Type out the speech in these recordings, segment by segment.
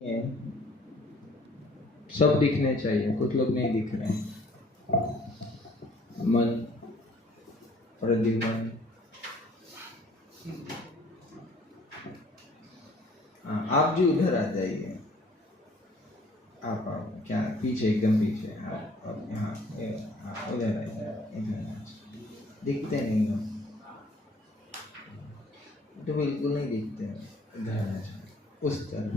ये सब दिखने चाहिए, कुछ लोग नहीं दिख रहे हैं। मन, प्रद्युमन, हाँ आप जी उधर आ जाइए। आप क्या पीछे, एकदम पीछे। हाँ अब यहाँ हाँ उधर आइए, इधर दिखते नहीं हो तो बिल्कुल नहीं दिखते। इधर उस तरफ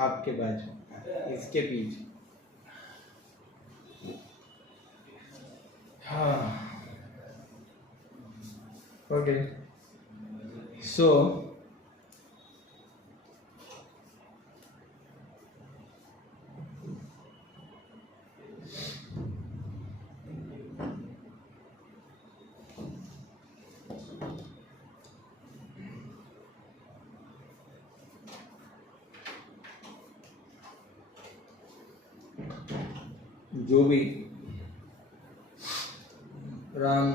आपके बाजू, इसके पीछे। हाँ ओके सो जो भी राम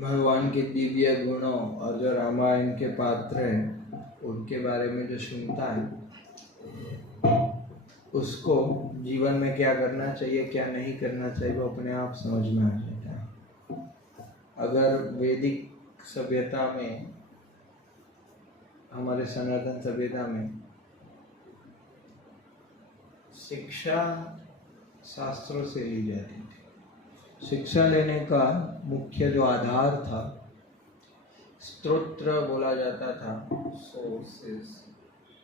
भगवान के दिव्य गुणों और जो रामायण के पात्र हैं उनके बारे में जो सुनता है उसको जीवन में क्या करना चाहिए क्या नहीं करना चाहिए वो अपने आप समझ में आ जाता है। अगर वैदिक सभ्यता में, हमारे सनातन सभ्यता में शिक्षा शास्त्रों से ली जाती थी। शिक्षा लेने का मुख्य जो आधार था, स्तोत्र बोला जाता था, सोर्सेस,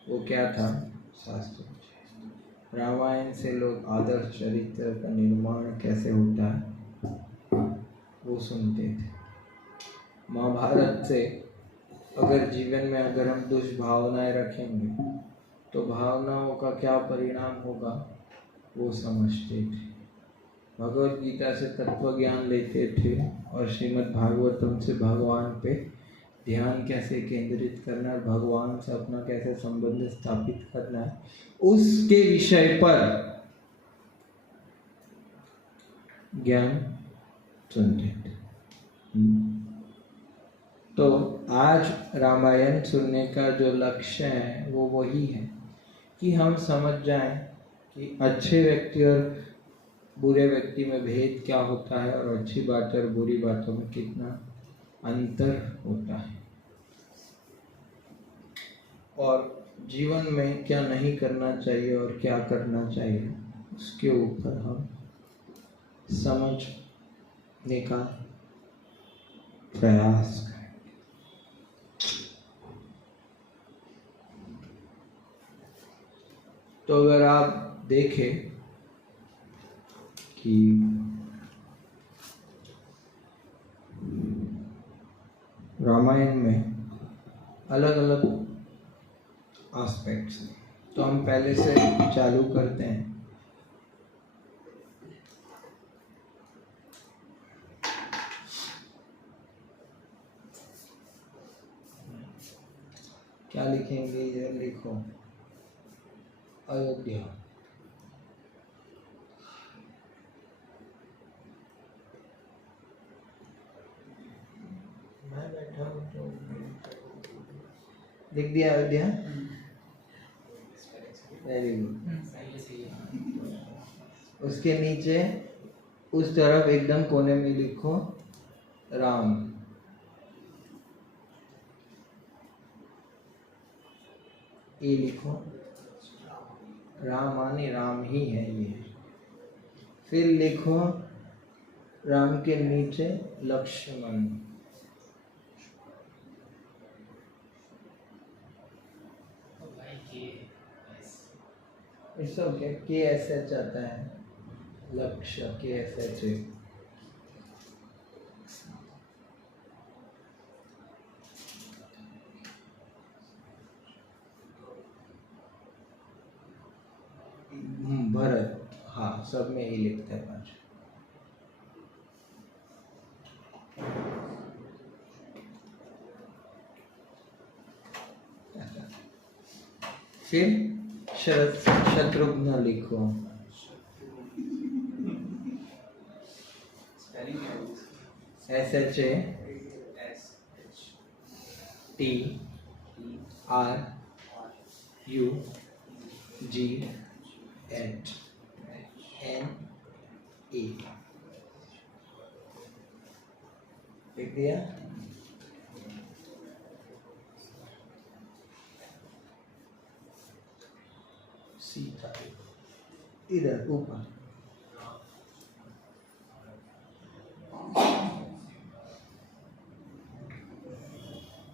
वो क्या था? शास्त्र। रामायण से लोग आदर्श चरित्र का निर्माण कैसे होता है वो सुनते थे। महाभारत से अगर जीवन में अगर हम दुष्भावनाएं रखेंगे तो भावनाओं का क्या परिणाम होगा वो समझते थे। भगवत गीता से तत्व ज्ञान लेते थे और श्रीमद् भागवतम से भगवान पे ध्यान कैसे केंद्रित करना है, भगवान से अपना कैसे संबंध स्थापित करना है, उसके विषय पर ज्ञान सुनते थे। तो आज रामायण सुनने का जो लक्ष्य है वो वही है कि हम समझ जाएं कि अच्छे व्यक्ति और बुरे व्यक्ति में भेद क्या होता है और अच्छी बात और बुरी बातों में कितना अंतर होता है, और जीवन में क्या नहीं करना चाहिए और क्या करना चाहिए उसके ऊपर हम समझने का प्रयास करें। तो अगर आप देखें कि रामायण में अलग अलग एस्पेक्ट्स हैं, तो हम पहले से चालू करते हैं। क्या लिखेंगे? ये लिखो अयोध्या। मैं बैठा हूँ तो लिख दिया अयोध्या। Very good. उसके नीचे उस तरफ एकदम कोने में लिखो राम। ये लिखो राम, माने राम ही है ये। फिर लिखो राम के नीचे लक्ष्मण। इट्स ओके, के एस एच आता है, लक्ष्य के एस एच है। भरत, हाँ सब में ही लिखते हैं पांच। फिर शत्रुघ्न लिखो। S H A T R U G H N A। लिख दिया। सीता इधर ऊपर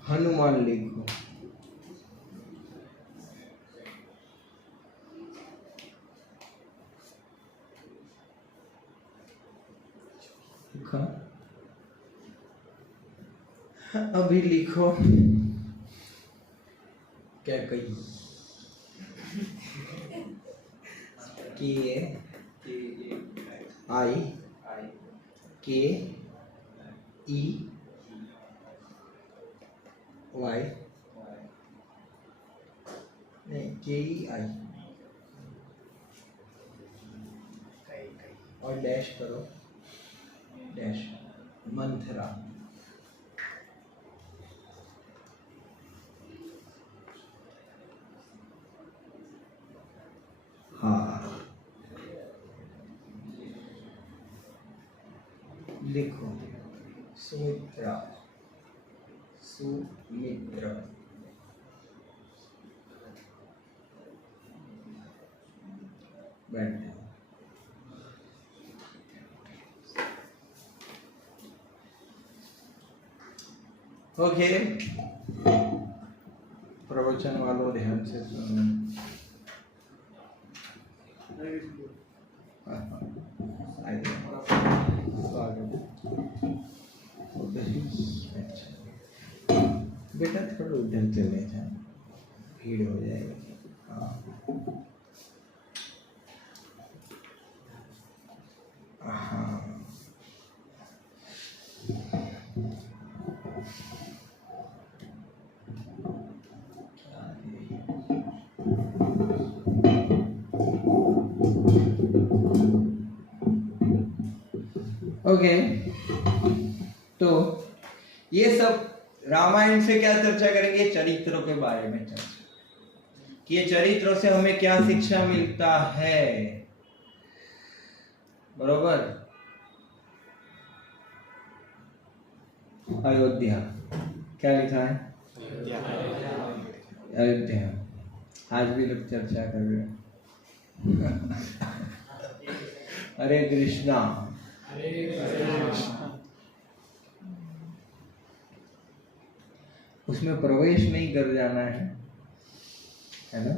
हनुमान लिखो। लिखा। अभी लिखो क्या कही के आई के ई वाई नहीं के ई आई और डैश करो डैश मंथरा। हाँ लिखो सुमित्रा सुमित्र बैठ जाओ। ओके प्रवचन वालों ध्यान से सुनो। बेटा थोड़ा उधर चले जाओ भीड़ हो जाएगी। हाँ ओके तो ये सब रामायण से क्या चर्चा करेंगे? चरित्रों के बारे में चर्चा कि ये चरित्रों से हमें क्या शिक्षा मिलता है। बरोबर। अयोध्या क्या लिखा है? अयोध्या। आज भी लोग चर्चा कर रहे हैं। हरे कृष्णा। उसमें प्रवेश नहीं कर जाना है ना।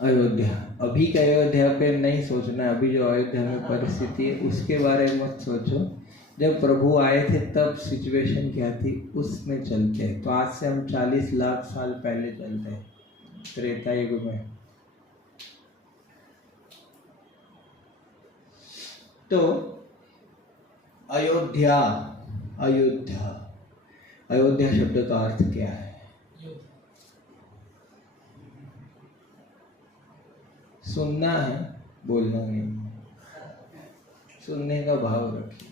अयोध्या अभी के अयोध्या पे नहीं सोचना है। अभी जो अयोध्या में परिस्थिति है उसके बारे में मत सोचो। जब प्रभु आए थे तब सिचुएशन क्या थी उसमें चलते हैं। तो आज से हम 40 लाख साल पहले चलते हैं त्रेता युग में। तो अयोध्या अयोध्या अयोध्या शब्द का अर्थ क्या है? सुनना है, बोलना नहीं। सुनने का भाव रखिए।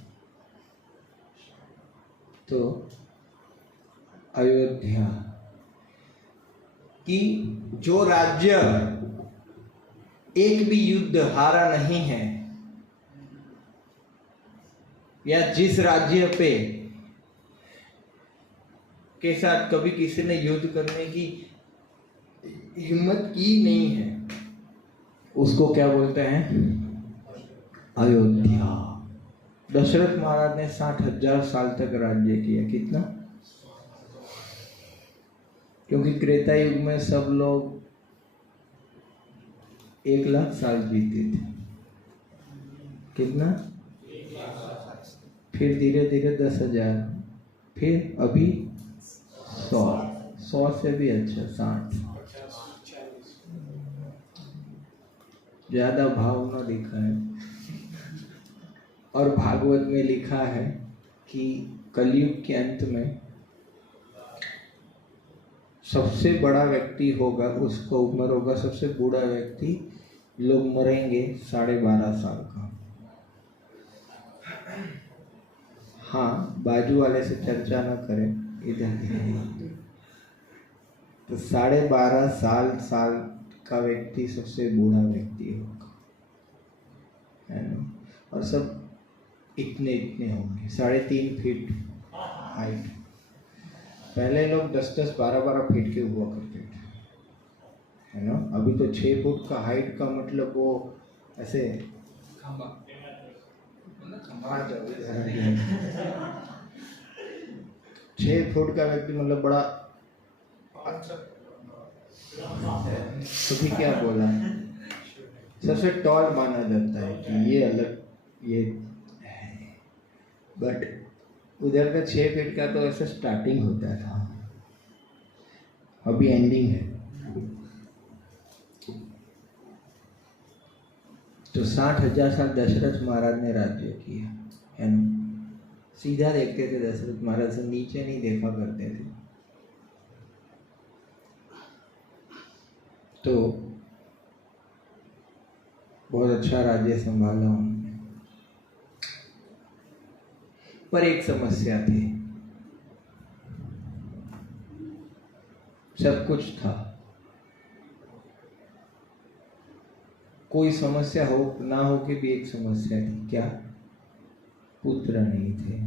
तो अयोध्या कि जो राज्य एक भी युद्ध हारा नहीं है या जिस राज्य पे के साथ कभी किसी ने युद्ध करने की हिम्मत की नहीं है उसको क्या बोलते हैं? अयोध्या। दशरथ महाराज ने 60,000 साल तक राज्य किया। कितना? क्योंकि त्रेता युग में सब लोग 1 लाख साल जीते थे। कितना? फिर धीरे धीरे 10,000, फिर अभी 100 से भी अच्छा 60। ज्यादा भाव न लिखा है। और भागवत में लिखा है कि कलयुग के अंत में सबसे बड़ा व्यक्ति होगा, उसका उम्र होगा सबसे बूढ़ा व्यक्ति, लोग मरेंगे 12.5 साल का। हाँ बाजू वाले से चर्चा न करें, इधर तो 12.5 साल का व्यक्ति सबसे बूढ़ा व्यक्ति होगा, है ना। और सब इतने इतने होंगे, 3.5 फीट हाइट। पहले लोग 10-10, 12-12 फीट के हुआ करते थे, है ना। अभी तो 6 फुट का हाइट का मतलब वो ऐसे 6 फुट का व्यक्ति मतलब बड़ा। तो भी क्या बोला, सबसे टॉल माना जाता है कि ये अलग ये है। बट उधर का 6 फीट का तो ऐसा स्टार्टिंग होता था, अभी एंडिंग है। तो 60,000 साल दशरथ महाराज ने राज्य किया, है ना। सीधा देखते थे दशरथ महाराज, से नीचे नहीं देखा करते थे। तो बहुत अच्छा राज्य संभाला उन्होंने। पर एक समस्या थी, सब कुछ था, कोई समस्या हो ना हो के भी एक समस्या थी। क्या? पुत्र नहीं थे।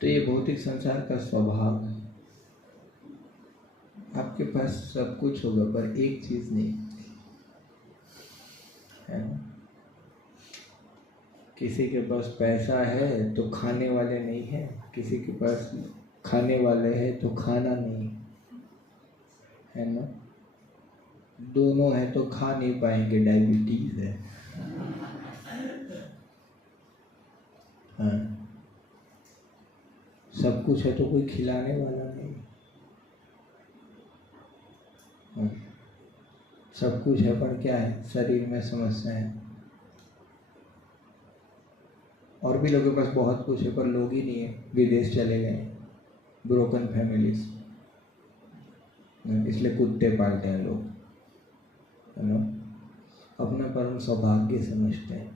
तो ये भौतिक संसार का स्वभाव है, आपके पास सब कुछ होगा पर एक चीज नहीं है ना। किसी के पास पैसा है तो खाने वाले नहीं है, किसी के पास खाने वाले है तो खाना नहीं है ना। दोनों है तो खा नहीं पाएंगे, डायबिटीज है। हाँ, सब कुछ है तो कोई खिलाने वाला नहीं। हाँ, सब कुछ है पर क्या है, शरीर में समस्या है। और भी लोगों के पास बहुत कुछ है पर लोग ही नहीं है, विदेश चले गए, ब्रोकन फैमिलीज, इसलिए कुत्ते पालते हैं लोग, है ना। अपना परम सौभाग्य समझते हैं।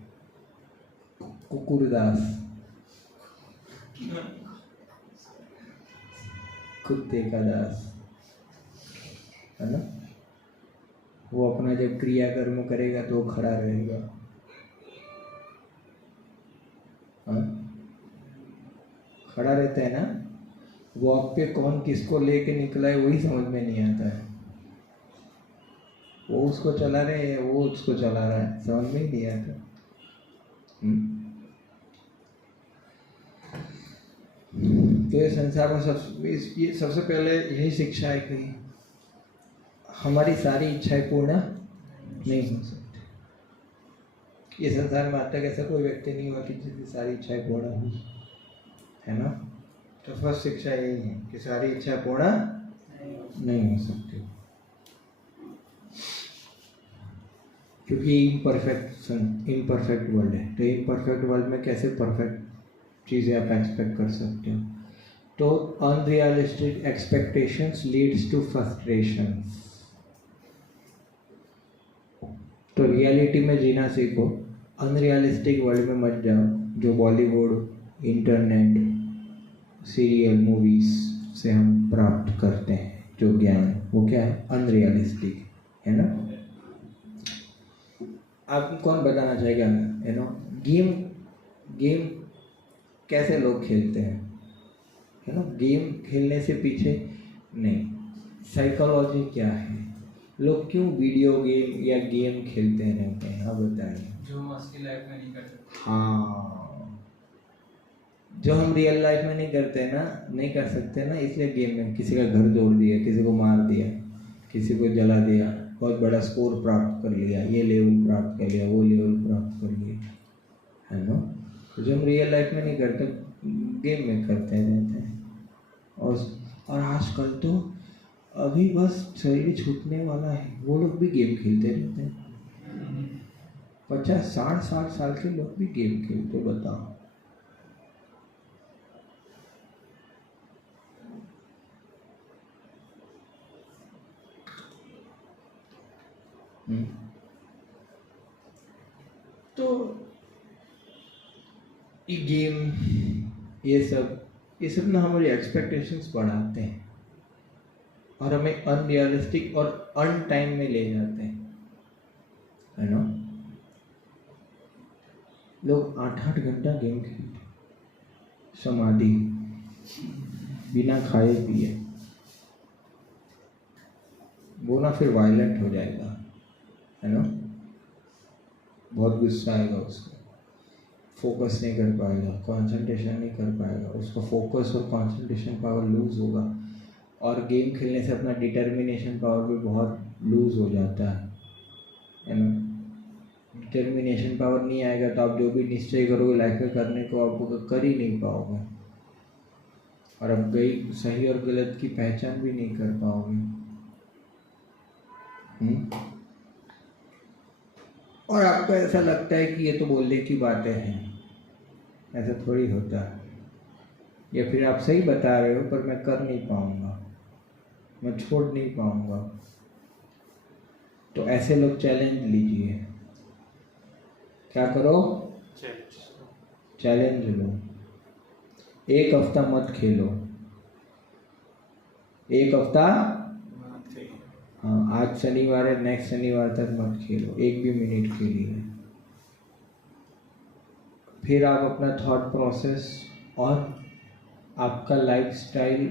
कुकुरदास, कुत्ते का दास, है ना। वो अपना जब क्रियाकर्म करेगा तो वो खड़ा रहेगा। हाँ, खड़ा रहता है ना। वॉक पे कौन किसको लेके निकला है वही समझ में नहीं आता है। वो उसको चला रहे हैं, वो उसको चला रहा है, समझ में ही नहीं आता। तो ये संसार में ये सबसे पहले यही शिक्षा है कि हमारी सारी इच्छाएं पूर्ण नहीं हो सकती। ये संसार में आज तक ऐसा कोई व्यक्ति नहीं हुआ कि जिसकी सारी इच्छाएं पूर्ण हुई, है ना। तो फर्स्ट शिक्षा यही है कि सारी इच्छा पूर्ण नहीं हो सकती, क्योंकि इम्परफेक्ट वर्ल्ड है। तो इम्परफेक्ट वर्ल्ड में कैसे परफेक्ट चीज़ें आप एक्सपेक्ट कर सकते हो। तो unrealistic expectations leads to frustrations. तो रियलिटी में जीना सीखो, अनरियलिस्टिक वर्ल्ड में मत जाओ जो बॉलीवुड, इंटरनेट, सीरियल, मूवीज से हम प्राप्त करते हैं जो ज्ञान, वो क्या है, अनरियलिस्टिक, है ना। आप कौन बताना चाहेगा, यू नो, गेम कैसे लोग खेलते हैं, है ना। गेम खेलने से पीछे नहीं, साइकोलॉजी क्या है, लोग क्यों वीडियो गेम या गेम खेलते रहते हैं, आप बताइए। जो हम असली लाइफ में नहीं कर सकते। हाँ, जो हम रियल लाइफ में नहीं करते ना, नहीं कर सकते ना, इसलिए गेम में किसी का घर तोड़ दिया, किसी को मार दिया, किसी को जला दिया, बहुत बड़ा स्कोर प्राप्त कर लिया, ये लेवल प्राप्त कर लिया, वो लेवल प्राप्त कर लिया, है ना। तो जो हम रियल लाइफ में नहीं करते, गेम में करते रहते हैं। और आजकल तो अभी बस शरीर छूटने वाला है, वो लोग भी गेम खेलते रहते हैं। 50-60 साल के लोग भी गेम खेलते, बताओ। तो ये गेम, ये सब ये सब ना हमारी एक्सपेक्टेशंस बढ़ाते हैं और हमें अनरियलिस्टिक और अन टाइम में ले जाते हैं, है ना। लोग 8-8 घंटा गेम खेलते, समाधि, बिना खाए पिए। वो ना फिर वायलेंट हो जाएगा, है ना। बहुत गुस्सा आएगा उसको, फोकस नहीं कर पाएगा, कंसंट्रेशन नहीं कर पाएगा, उसका फोकस और कंसंट्रेशन पावर लूज होगा और गेम खेलने से अपना डिटर्मिनेशन पावर भी बहुत लूज हो जाता है ना। डिटर्मिनेशन पावर नहीं आएगा तो आप जो भी निश्चय करोगे लाइफ में करने को, आप कर ही नहीं पाओगे और आप गई सही और गलत की पहचान भी नहीं कर पाओगे। और आपको ऐसा लगता है कि ये तो बोलने की बातें हैं, ऐसा थोड़ी होता है। या फिर आप सही बता रहे हो पर मैं कर नहीं पाऊंगा, मैं छोड़ नहीं पाऊंगा। तो ऐसे लोग चैलेंज लीजिए। क्या करो? चैलेंज लो। 1 हफ्ता मत खेलो, 1 हफ्ता। हाँ, आज शनिवार है, नेक्स्ट शनिवार तक मत खेलो 1 भी मिनट के लिए। फिर आप अपना थॉट प्रोसेस और आपका लाइफस्टाइल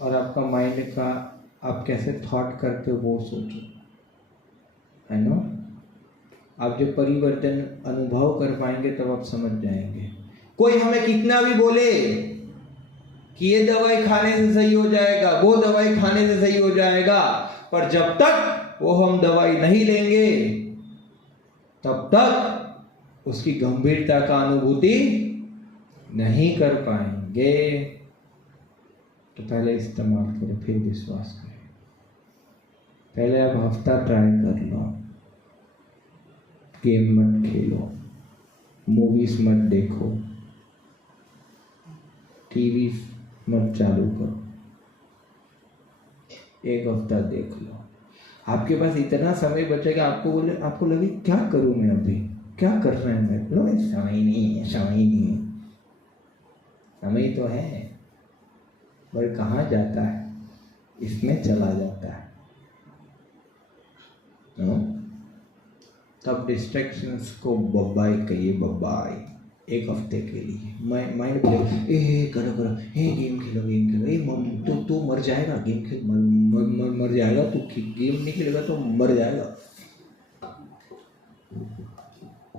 और आपका माइंड का आप कैसे थॉट करते हो वो सोचो, है ना। आप जब परिवर्तन अनुभव कर पाएंगे तब आप समझ जाएंगे। कोई हमें कितना भी बोले कि ये दवाई खाने से सही हो जाएगा, वो दवाई खाने से सही हो जाएगा, पर जब तक वो हम दवाई नहीं लेंगे तब तक उसकी गंभीरता का अनुभूति नहीं कर पाएंगे। तो पहले इस्तेमाल करो, फिर विश्वास करें। पहले आप हफ्ता ट्राई कर लो, गेम मत खेलो, मूवीज मत देखो, टीवी मत चालू करो, 1 हफ्ता देख लो। आपके पास इतना समय बचेगा, आपको लगे क्या करूं मैं, अभी क्या कर रहे हैं मैं, लो समय नहीं है, समय नहीं है। समय तो है पर कहाँ जाता है, इसमें चला जाता है। तब डिस्ट्रैक्शंस को बब्बाई कहिए, बब्बाई 1 हफ्ते के लिए। माइंड बोले ए करो करो, हे गेम खेलो गेम खेलो, ए तू मर जाएगा, गेम खेल, मर जाएगा तू, गेम नहीं खेलेगा तो मर जाएगा।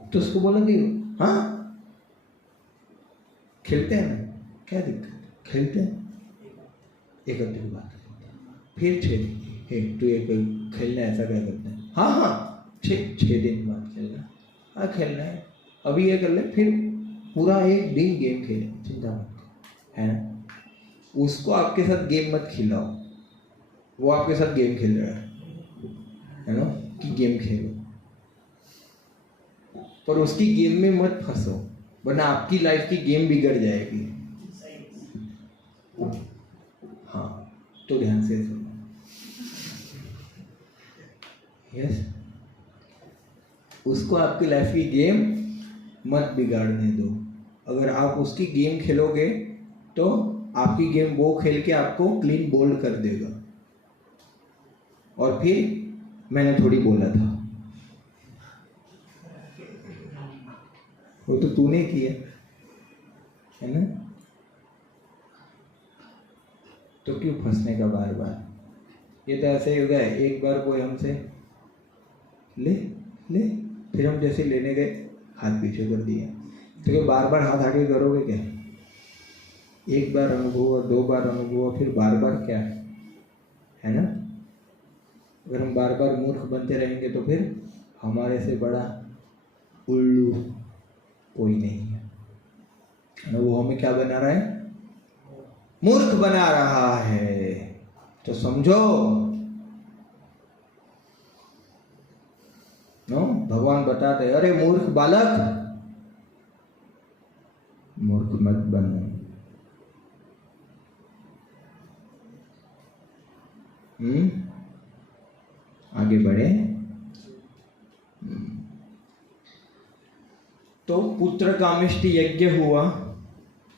तो उसको बोला कि हाँ खेलते हैं ना, क्या दिक्कत, खेलते हैं 1 हफ्ते के बाद, फिर 6 दिन, हे तू एक खेलना है, ऐसा क्या करते हैं, हाँ 6 दिन बाद खेलना, हाँ खेलना है, अभी ये कर ले, फिर पूरा 1 दिन गेम खेले, चिंता मत करो, है ना। उसको आपके साथ गेम मत खिलाओ, वो आपके साथ गेम खेल रहा है ना, कि गेम खेलो, पर उसकी गेम में मत फंसो, वरना आपकी लाइफ की गेम बिगड़ जाएगी। हाँ, तो ध्यान से सुनो। यस, उसको आपकी लाइफ की गेम मत बिगाड़ने दो। अगर आप उसकी गेम खेलोगे तो आपकी गेम वो खेल के आपको क्लीन बोल्ड कर देगा, और फिर मैंने थोड़ी बोला था, वो तो तूने किया, है ना। तो क्यों फंसने का बार बार। ये तो ऐसे ही हो गया, एक बार कोई हमसे ले, फिर हम जैसे लेने गए हाथ पीछे कर दिया, तो क्या बार बार हाथ आगे करोगे क्या? 1 बार अनुभव हुआ, 2 बार अनुभव हुआ, फिर बार बार क्या, है ना। अगर हम बार बार मूर्ख बनते रहेंगे तो फिर हमारे से बड़ा उल्लू कोई नहीं है, वो हमें क्या बना रहा है, मूर्ख बना रहा है। तो समझो, भगवान बताते, अरे मूर्ख बालक, मूर्ख मत बनो। आगे बढ़े। तो पुत्र कामिष्टि यज्ञ हुआ,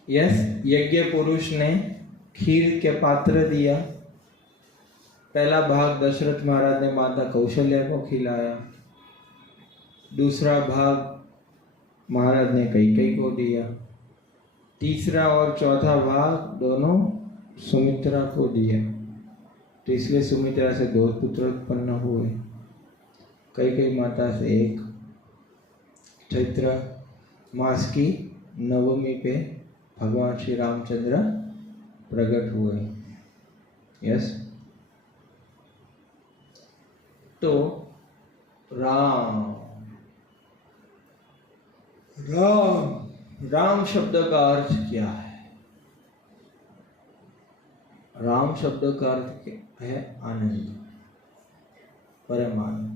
यस, यज्ञ पुरुष ने खीर के पात्र दिया। पहला भाग दशरथ महाराज ने माता कौशल्या को खिलाया, दूसरा भाग महाराज ने कैकेयी को दिया, तीसरा और चौथा भाग दोनों सुमित्रा को दिया। तो इसलिए सुमित्रा से 2 पुत्र उत्पन्न हुए, कैकेयी माता से 1। चैत्र मास की नवमी पे भगवान श्री रामचंद्र प्रकट हुए। यस, तो राम शब्द का अर्थ क्या है? राम शब्द का अर्थ है आनंद, परम आनंद।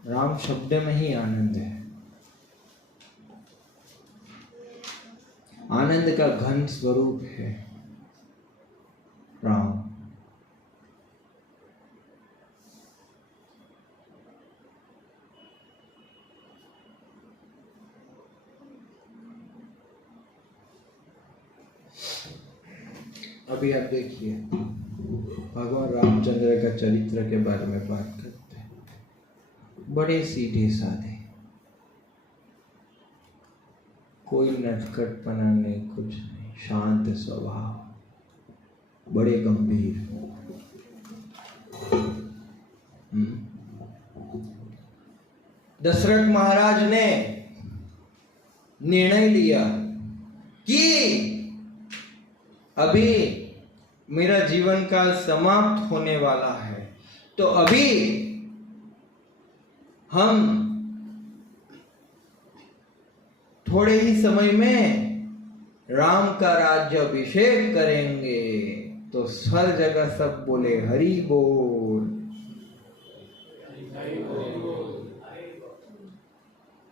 राम शब्द में ही आनंद है। आनंद का घन स्वरूप है राम। अभी आप देखिए, भगवान रामचंद्र का चरित्र के बारे में बात करते हैं। बड़े सीधे साधे, कोई नटखटपना नहीं, कुछ नहीं, शांत स्वभाव, बड़े गंभीर। दशरथ महाराज ने निर्णय लिया कि अभी मेरा जीवन काल समाप्त होने वाला है, तो अभी हम थोड़े ही समय में राम का राज्य अभिषेक करेंगे। तो हर जगह सब बोले हरि बोल।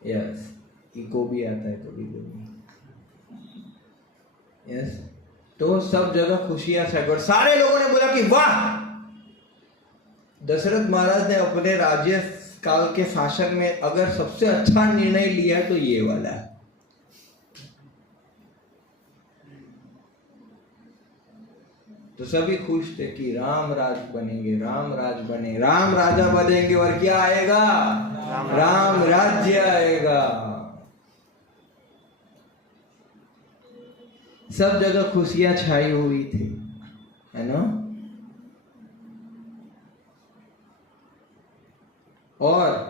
यस, इको भी आता है कभी कभी। यस, तो सब जगह खुशियां छा गई और सारे लोगों ने बोला कि वाह, दशरथ महाराज ने अपने राज्य काल के शासन में अगर सबसे अच्छा निर्णय लिया है तो ये वाला है। तो सभी खुश थे कि राम राज बनेंगे, राम राज बने, राम राजा बनेंगे और क्या आएगा? राम राज्य आएगा। सब जगह खुशियां छाई हुई थी, है ना? और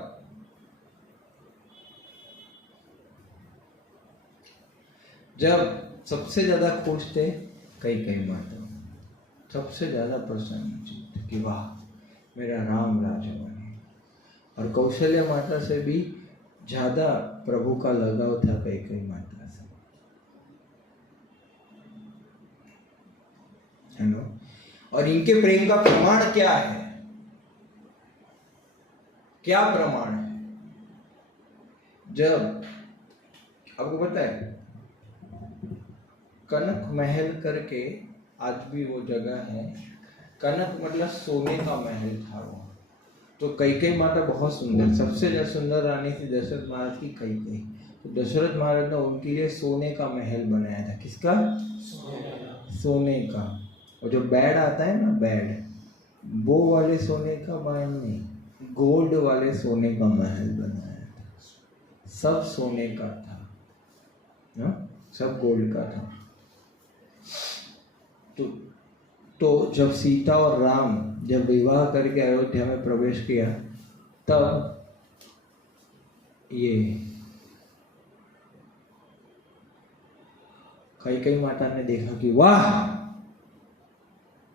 जब सबसे ज्यादा खुश थे कैकेयी माता, सबसे ज्यादा प्रसन्न कि वाह, मेरा राम राज्य बने। और कौशल्या माता से भी ज्यादा प्रभु का लगाव था कैकेयी माता से, है ना? और इनके प्रेम का प्रमाण क्या है? क्या प्रमाण है? जब आपको पता है कनक महल करके आज भी वो जगह है, कनक मतलब सोने का महल था वो। तो कैकेयी माता बहुत सुंदर, सबसे सुंदर रानी थी दशरथ महाराज की कैकेयी। तो दशरथ महाराज ने उनके लिए सोने का महल बनाया था। किसका? सोने का। और जो बेड आता है ना, बेड, वो वाले सोने का महल नहीं, गोल्ड वाले सोने का महल बनाया था। सब सोने का था ना, सब गोल्ड का था। तो जब सीता और राम जब विवाह करके अयोध्या में प्रवेश किया, तब ये कैकेयी माता ने देखा कि वाह,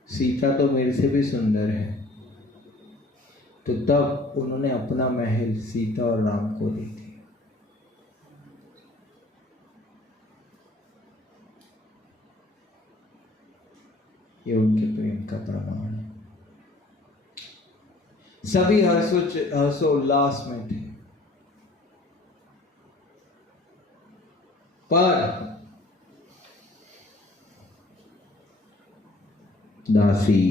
सीता तो मेरे से भी सुंदर है। तो तब उन्होंने अपना महल सीता और राम को दे दिया। ये उनके प्रेम का प्रमाण है। सभी हर्षोल्लास में थे, पर दासी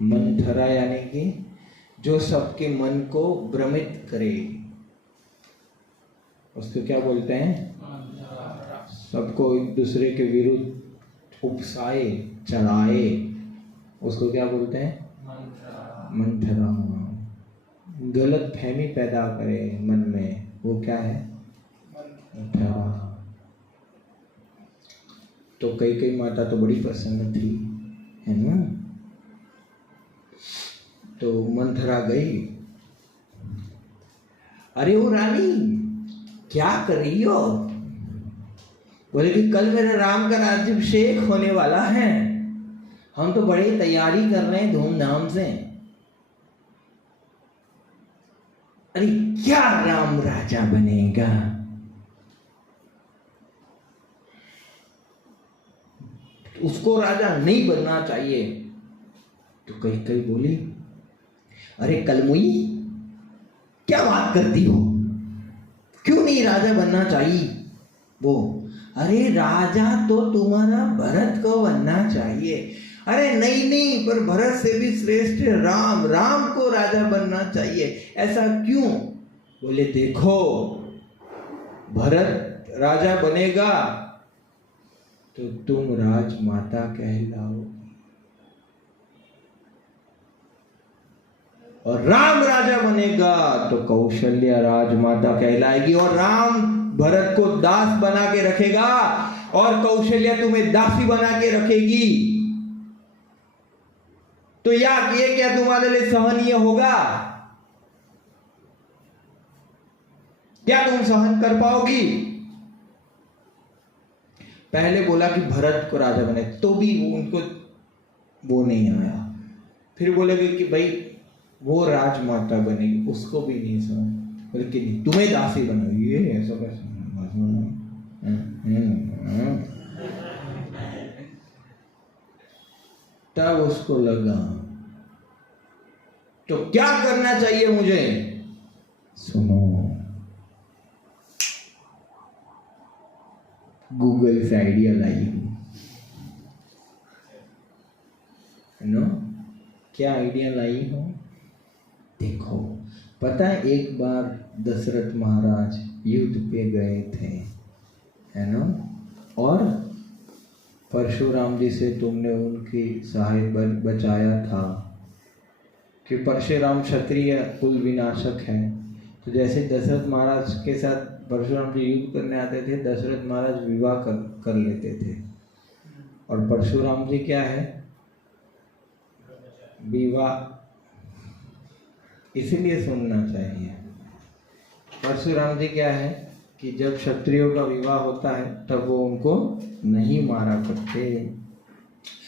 मंथरा यानी कि जो सबके मन को भ्रमित करे, उसको क्या बोलते हैं? सबको एक दूसरे के विरुद्ध उकसाए, चढ़ाए, उसको क्या बोलते हैं? मंथरा। गलत फहमी पैदा करे मन में, वो क्या है? मंथरा। तो कई माता तो बड़ी प्रसन्न थी, है ना? तो मंथरा गई, अरे वो रानी क्या कर रही हो? बोले कि कल मेरे राम का राज्याभिषेक होने वाला है, हम तो बड़ी तैयारी कर रहे हैं धूमधाम से। अरे क्या राम राजा बनेगा? उसको राजा नहीं बनना चाहिए। तो कई बोली, अरे कलमुई क्या बात करती हो, क्यों नहीं राजा बनना चाहिए वो? अरे राजा तो तुम्हारा भरत को बनना चाहिए। अरे नहीं, पर भरत से भी श्रेष्ठ राम, राम को राजा बनना चाहिए। ऐसा क्यों? बोले देखो, भरत राजा बनेगा तो तुम राजमाता कहलाओ, और राम राजा बनेगा तो कौशल्या राजमाता कहलाएगी, और राम भरत को दास बना के रखेगा और कौशल्या तुम्हें दासी बना के रखेगी। तो ये क्या तुम्हारे लिए सहनीय होगा? क्या तुम सहन कर पाओगी? पहले बोला कि भरत को राजा बने, तो भी उनको वो नहीं आया। फिर बोलेगे कि भाई वो राजमाता बनेगी, उसको भी नहीं समझ, बल्कि तुम्हें दासी बनाओगी, ये ऐसा कैसे? तब उसको लगा तो क्या करना चाहिए मुझे? सुनो, गूगल से आइडिया लाई हूं, नो क्या आइडिया लाई हूं? देखो, पता है एक बार दशरथ महाराज युद्ध पे गए थे, है ना? और परशुराम जी से तुमने उनकी सहायता बचाया था कि परशुराम क्षत्रिय कुल विनाशक है। तो जैसे दशरथ महाराज के साथ परशुराम जी युद्ध करने आते थे, दशरथ महाराज विवाह कर लेते थे। और परशुराम जी क्या है? विवाह, इसीलिए सुनना चाहिए। परशुराम जी क्या है कि जब क्षत्रियों का विवाह होता है तब वो उनको नहीं मारा करते।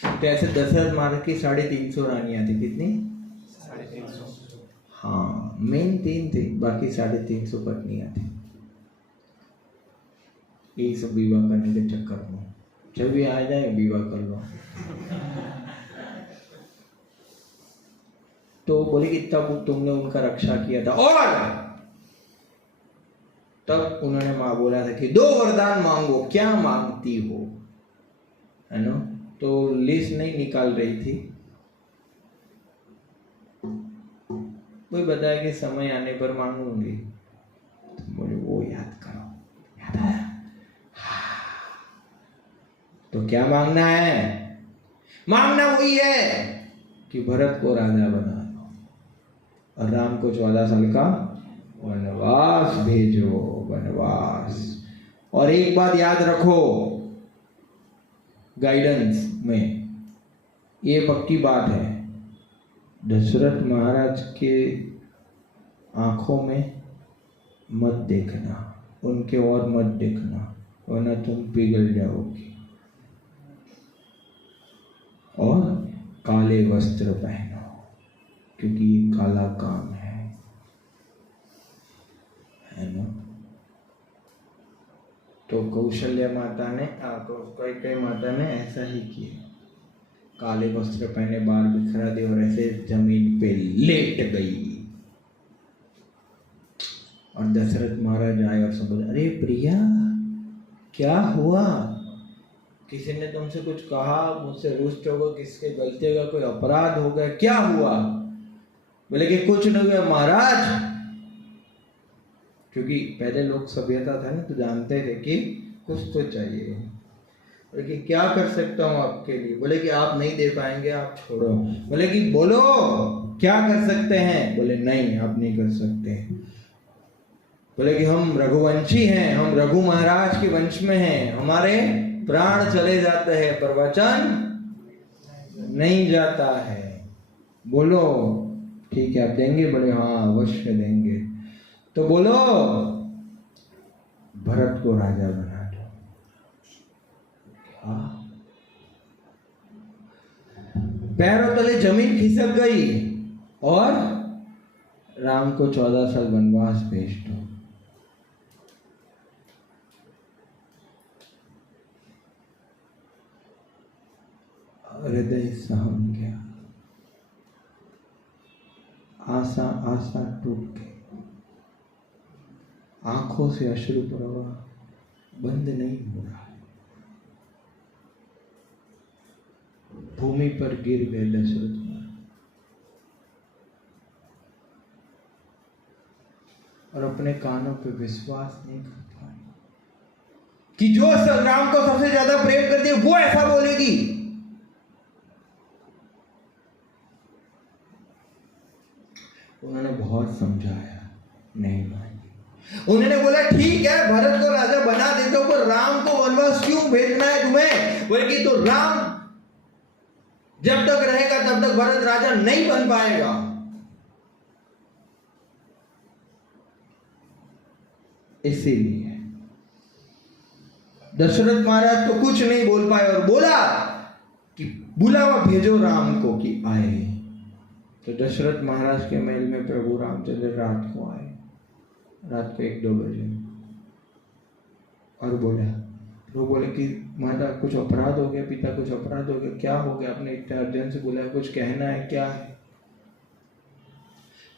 तो ऐसे दशरथ महाराज की 350 रानियां थी। कितनी? 350। हाँ, मेन 3 थी, बाकी 350 पत्नियां थी। यही सब विवाह करने के चक्कर में, जब भी आ जाए विवाह कर लो। तो बोले कि तब तुमने उनका रक्षा किया था, और तब उन्होंने माँ बोला था कि 2 वरदान मांगो, क्या मांगती हो, है ना? तो लिस्ट नहीं निकाल रही थी, कोई बताया कि समय आने पर मांगूंगी। तो बोले वो याद करो, याद आया? तो क्या मांगना है? मांगना वही है कि भरत को राजा बना दो और राम को 14 साल का वनवास भेजो, वनवास। और एक बात याद रखो, गाइडेंस में ये पक्की बात है, दशरथ महाराज के आंखों में मत देखना, उनके और मत देखना, वरना तुम पिघल जाओगी। और काले वस्त्र पहनो, क्योंकि ये काला काम है ना? तो कौशल्या माता ने, कई माता ने ऐसा ही किया, काले वस्त्र पहने, बाल बिखरा दे और ऐसे जमीन पे लेट गई। और दशरथ महाराज आए और समझ, अरे प्रिया क्या हुआ? किसी ने तुमसे कुछ कहा, मुझसे रुष्ट होगा, किसके गलती का कोई अपराध हो गया, क्या हुआ? बोले कि कुछ नहीं हुआ महाराज, क्योंकि पहले लोग सभ्यता था ना, तो जानते थे कि कुछ तो चाहिए। बोले कि क्या कर सकता हूँ आपके लिए? बोले कि आप नहीं दे पाएंगे, आप छोड़ो। बोले कि बोलो क्या कर सकते हैं? बोले नहीं, आप नहीं कर सकते। बोले कि हम रघुवंशी हैं, हम रघु महाराज के वंश में हैं, हमारे प्राण चले जाते हैं पर वचन नहीं जाता है। बोलो ठीक है, आप देंगे? बोले हाँ अवश्य देंगे। तो बोलो भरत को राजा बना दो। हाँ, पैरों तले जमीन खिसक गई और राम को 14 साल वनवास भेज दो। हृदय सहम गया, आशा आशा टूट गई, आंखों से अश्रु प्रवाह बंद नहीं हो रहा। भूमि पर गिर गए दशरथ महाराज और अपने कानों पे विश्वास नहीं कर पाए कि जो राम को सबसे ज्यादा प्रेम करती है वो ऐसा बोलेगी। उन्होंने बहुत समझाया, नहीं मानी। उन्होंने बोला ठीक है भरत को राजा बना देते हो, पर राम को वनवास क्यों भेजना है तुम्हें? बोले कि तो राम जब तक रहेगा तब तक भरत राजा नहीं बन पाएगा। इसीलिए दशरथ महाराज तो कुछ नहीं बोल पाए और बोला कि बुलावा भेजो राम को कि आए। तो दशरथ महाराज के महल में प्रभु रामचंद्र रात को आए, रात को 1-2 बजे, और बोला, वो बोले कि माता कुछ अपराध हो गया, पिता कुछ अपराध हो गया, क्या हो गया? आपने इतना अर्जेंट से बोला, कुछ कहना है, क्या है?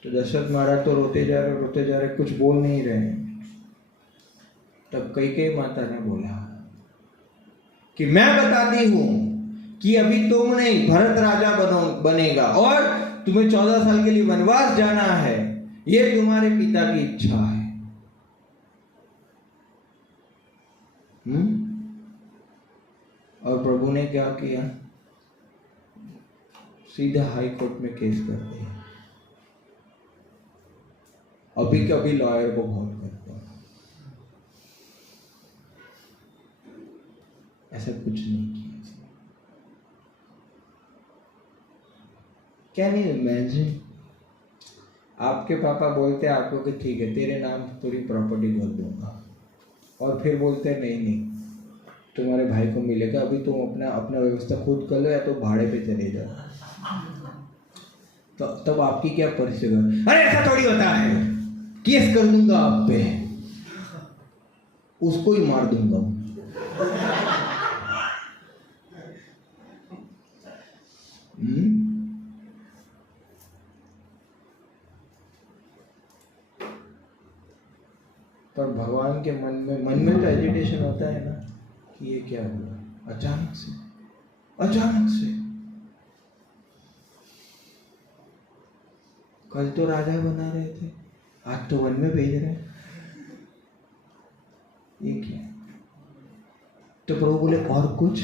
तो दशरथ महाराज तो रोते जा रहे, कुछ बोल नहीं रहे। तब कैकेयी माता ने बोला कि मैं बताती हूं कि अभी तुम नहीं, भरत राजा बनेगा और तुम्हें 14 साल के लिए वनवास जाना है, ये तुम्हारे पिता की इच्छा है। और प्रभु ने क्या किया? सीधा हाई कोर्ट में केस कर दिया। अभी कभी लॉयर को बहुत करता है, ऐसा कुछ नहीं किया। Can you imagine? आपके पापा बोलते हैं आपको कि ठीक है तेरे नाम पूरी प्रॉपर्टी कर दूंगा, और फिर बोलते हैं नहीं नहीं तुम्हारे भाई को मिलेगा, अभी तुम अपना व्यवस्था खुद कर लो या तो भाड़े पे चले जाओ। तो तब आपकी क्या परिस्थिति? अरे ऐसा थोड़ी होता है, केस कर दूंगा आप पे, उसको ही मार दूंगा। पर भगवान के मन में तो एजिटेशन होता है ना कि ये क्या हुआ? अचानक से कल तो राजा बना रहे थे, आज तो वन में भेज रहे हैं, ये क्या? तो प्रभु बोले और कुछ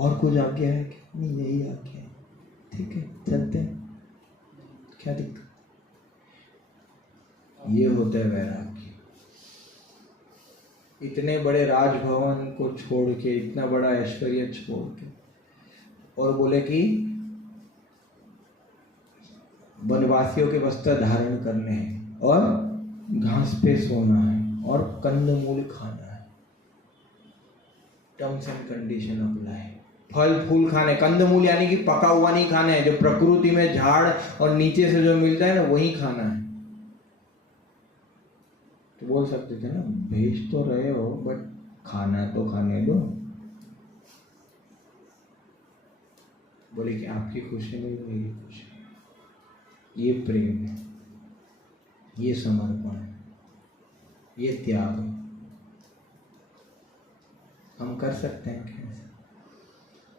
आज्ञा है क्या? नहीं, यही आज्ञा है। ठीक है चलते हैं, क्या दिक्कत? ये होता है वैराग्य। इतने बड़े राजभवन को छोड़ के, इतना बड़ा ऐश्वर्य छोड़ के, और बोले कि वनवासियों के वस्त्र धारण करने हैं और घास पे सोना है और कंदमूल खाना है। Terms and condition apply. फल फूल खाने, कंदमूल यानी कि पका हुआ नहीं खाना है, जो प्रकृति में झाड़ और नीचे से जो मिलता है ना वही खाना है। तो बोल सकते थे ना भेज तो रहे हो बट खाना तो खाने दो। बोले कि आपकी खुशी में मेरी खुशी है। ये प्रेम है, ये समर्पण है, ये त्याग है। हम कर सकते हैं कैसे?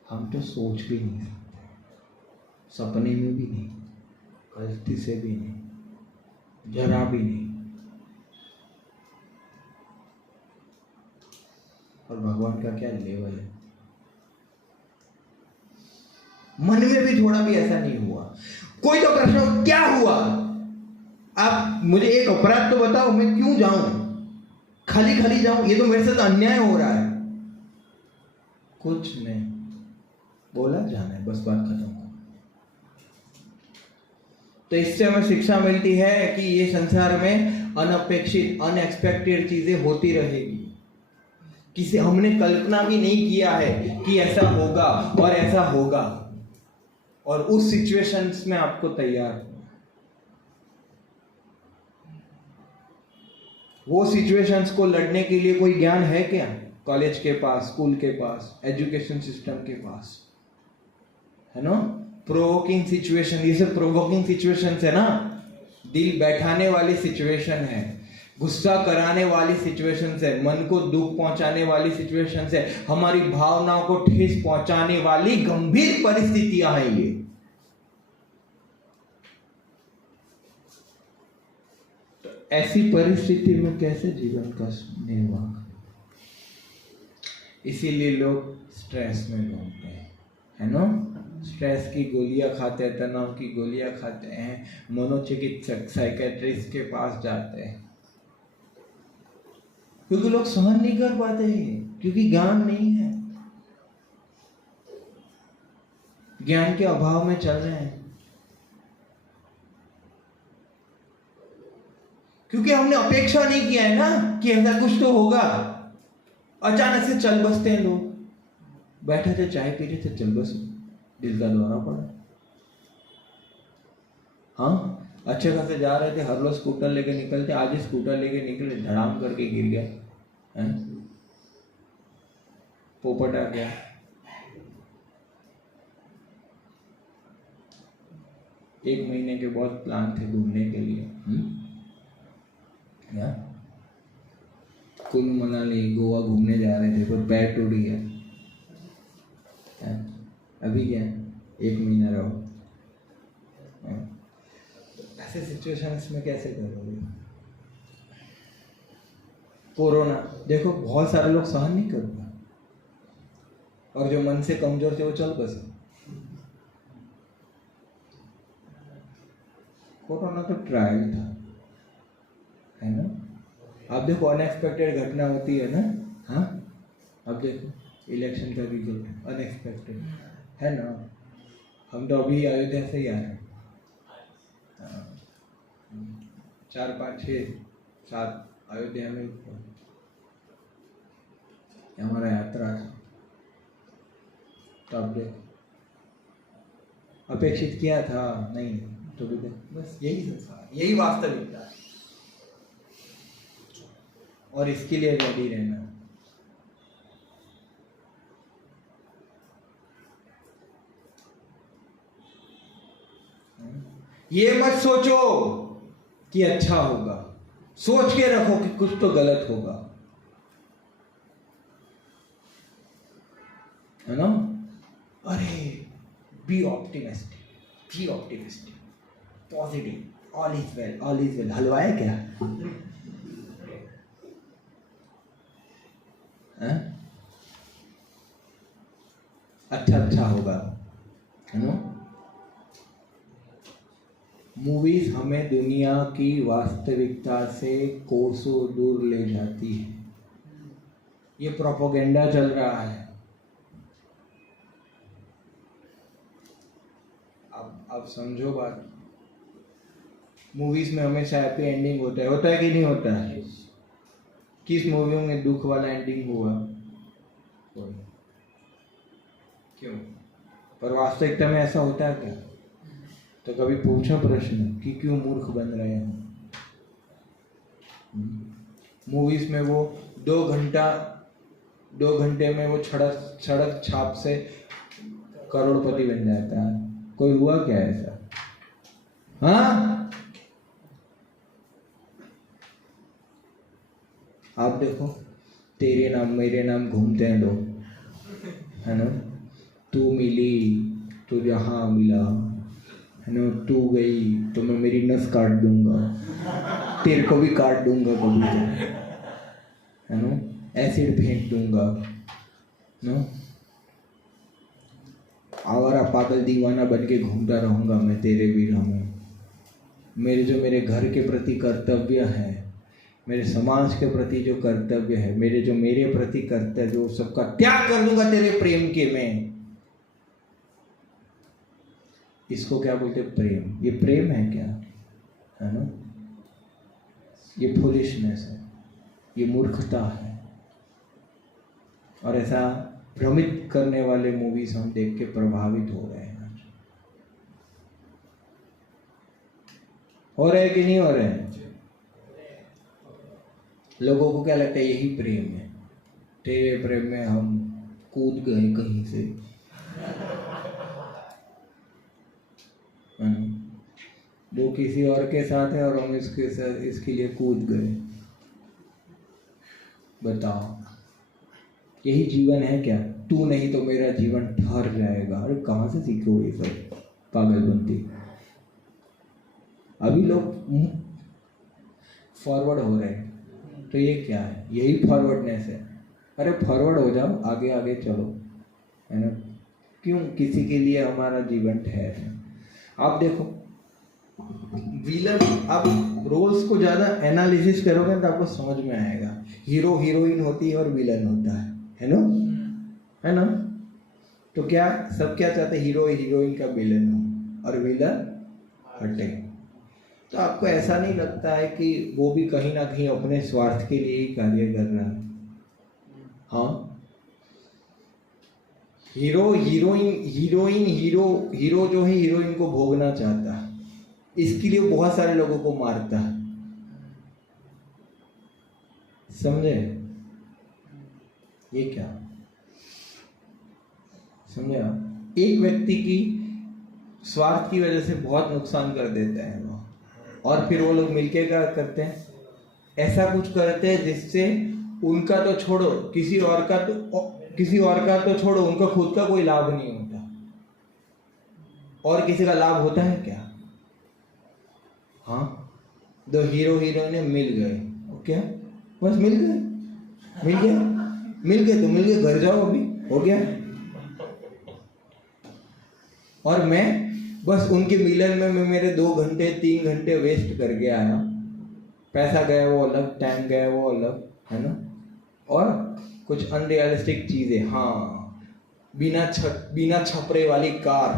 हम तो सोच भी नहीं सकते, सपने में भी नहीं। गलती से भी नहीं, जरा भी नहीं। और भगवान का क्या लेवल है, मन में भी थोड़ा भी ऐसा नहीं हुआ। कोई तो प्रश्न क्या हुआ, आप मुझे एक अपराध तो बताओ, मैं क्यों जाऊं, खाली खाली जाऊं, ये तो मेरे साथ अन्याय हो रहा है। कुछ नहीं बोला, जाना है, बस बात खत्म। तो इससे हमें शिक्षा मिलती है कि ये संसार में अनपेक्षित अनएक्सपेक्टेड चीजें होती रहेगी। किसी हमने कल्पना भी नहीं किया है कि ऐसा होगा और ऐसा होगा, और उस सिचुएशंस में आपको तैयार, वो सिचुएशंस को लड़ने के लिए कोई ज्ञान है क्या कॉलेज के पास, स्कूल के पास, एजुकेशन सिस्टम के पास, है ना? प्रोवोकिंग सिचुएशन, ये सब प्रोवोकिंग सिचुएशंस है ना, दिल बैठाने वाली सिचुएशन है, गुस्सा कराने वाली सिचुएशंस है, मन को दुख पहुंचाने वाली सिचुएशंस है, हमारी भावनाओं को ठेस पहुंचाने वाली गंभीर परिस्थितियां हैं ये। तो ऐसी परिस्थिति में कैसे जीवन का निर्वाह, इसीलिए लोग स्ट्रेस में घूमते हैं, है ना? स्ट्रेस की गोलियां खाते हैं, तनाव की गोलियां खाते हैं, मनोचिकित्सक साइकेट्रिस्ट के पास जाते हैं, क्योंकि लोग सहन नहीं कर पाते हैं, क्योंकि ज्ञान नहीं है, ज्ञान के अभाव में चल रहे हैं, क्योंकि हमने अपेक्षा नहीं किया है ना कि ऐसा कुछ तो होगा। अचानक से चल बसते हैं लोग, बैठे थे चाय पी रहे थे, चल बस दिल का दौरा पड़ा। हाँ, अच्छे खासे जा रहे थे, हर रोज स्कूटर लेके निकलते, आज ही स्कूटर लेके निकले, धड़ाम करके गिर गया, पोपट आ गया। एक महीने के बहुत प्लान थे घूमने के लिए, या कुल्लू मनाली गोवा घूमने जा रहे थे, पर पैर टूट गया। अभी क्या, एक महीना रहो, ऐसे सिचुएशंस में कैसे करोगे? कोरोना देखो, बहुत सारे लोग सहन नहीं कर पाए, और जो मन से कमजोर थे वो चल बसे। कोरोना तो ट्रायल था, है ना? अब देखो अनएक्सपेक्टेड घटना होती है ना। हाँ, अब देखो इलेक्शन का रिजल्ट अनएक्सपेक्टेड है ना। हम तो अभी अयोध्या से ही आ रहे हैं, 4, 5, 6, 7 अयोध्या में हमारा यात्रा था। तो अब देखो, अपेक्षित किया था नहीं, तो भी बस यही संसार, यही वास्तविकता है, और इसके लिए रेडी रहना। ये मत सोचो कि अच्छा होगा, सोच के रखो कि कुछ तो गलत होगा, है ना? अरे be optimistic, positive, all is well. Halwa है क्या? अच्छा होगा, है ना? मूवीज हमें दुनिया की वास्तविकता से कोसों दूर ले जाती है। ये प्रोपेगेंडा चल रहा है। अब समझो बात, मूवीज में हमेशा हैप्पी एंडिंग होता है कि नहीं होता है? किस मूवी में दुख वाला एंडिंग हुआ? क्यों? पर वास्तविकता में ऐसा होता है क्या? तो कभी पूछो प्रश्न कि क्यों मूर्ख बन रहे हैं? मूवीज में वो 2 घंटे में वो सड़क छाप से करोड़पति बन जाता है। कोई हुआ क्या ऐसा? हाँ, आप देखो, तेरे नाम मेरे नाम घूमते हैं लोग, है ना? तू मिली तो जहां मिला, है ना, तू गई तो मैं मेरी नस काट दूंगा, तेरे को भी काट दूंगा कभी तो, है ना, एसिड फेंक दूंगा ना, आवारा पागल दीवाना बन के घूमता रहूंगा मैं तेरे विरह में। मेरे घर के प्रति कर्तव्य है, मेरे समाज के प्रति जो कर्तव्य है, मेरे प्रति कर्तव्य, वो सबका त्याग कर दूंगा तेरे प्रेम के में। इसको क्या बोलते प्रेम? ये प्रेम है क्या? है ना, ये फुलिशनेस है, ये मूर्खता है। और ऐसा भ्रमित करने वाले मूवीज हम देख के प्रभावित हो रहे हैं। हो रहे कि नहीं हो रहे हैं? लोगों को क्या लगता है यही प्रेम है, तेरे प्रेम में हम कूद गए कहीं से, वो किसी और के साथ है और हम इसके साथ इसके लिए कूद गए। बताओ, यही जीवन है क्या? तू नहीं तो मेरा जीवन ठहर जाएगा। अरे कहाँ से सीखो ये सब पागलपंती? अभी लोग फॉरवर्ड हो रहे हैं, तो ये क्या है? यही फॉरवर्डनेस है। अरे फॉरवर्ड हो जाओ, आगे आगे चलो, है ना। क्यों किसी के लिए हमारा जीवन ठहर है? आप देखो विलन, आप रोल्स को ज़्यादा एनालिसिस करोगे तो आपको समझ में आएगा। हीरो हीरोइन होती है और विलन होता है ना, है ना। तो क्या सब क्या चाहते हैं? हीरो हीरोइन का विलन हो और विलन हटे। तो आपको ऐसा नहीं लगता है कि वो भी कहीं ना कहीं अपने स्वार्थ के लिए ही कार्य कर रहा है? हाँ, हीरो हीरोइन हीरो जो है हीरोइन को भोगना चाहता है, इसके लिए बहुत सारे लोगों को मारता है। समझे? ये क्या समझे आप? एक व्यक्ति की स्वार्थ की वजह से बहुत नुकसान कर देते हैं वो, और फिर वो लोग मिलके क्या करते हैं? ऐसा कुछ करते हैं जिससे उनका तो छोड़ो, किसी और का तो छोड़ो, उनका खुद का कोई लाभ नहीं होता। और किसी का लाभ होता है क्या? हाँ, दो हीरो हीरोइन मिल गए, क्या बस मिल गए तो मिल गए, घर जाओ अभी, हो गया। और मैं बस उनके मिलन में मैं मेरे 2 घंटे 3 घंटे वेस्ट करके आया, पैसा गया वो अलग, टाइम गया वो अलग, है ना। और कुछ अनरियलिस्टिक चीजें, हाँ, बिना छपरे वाली कार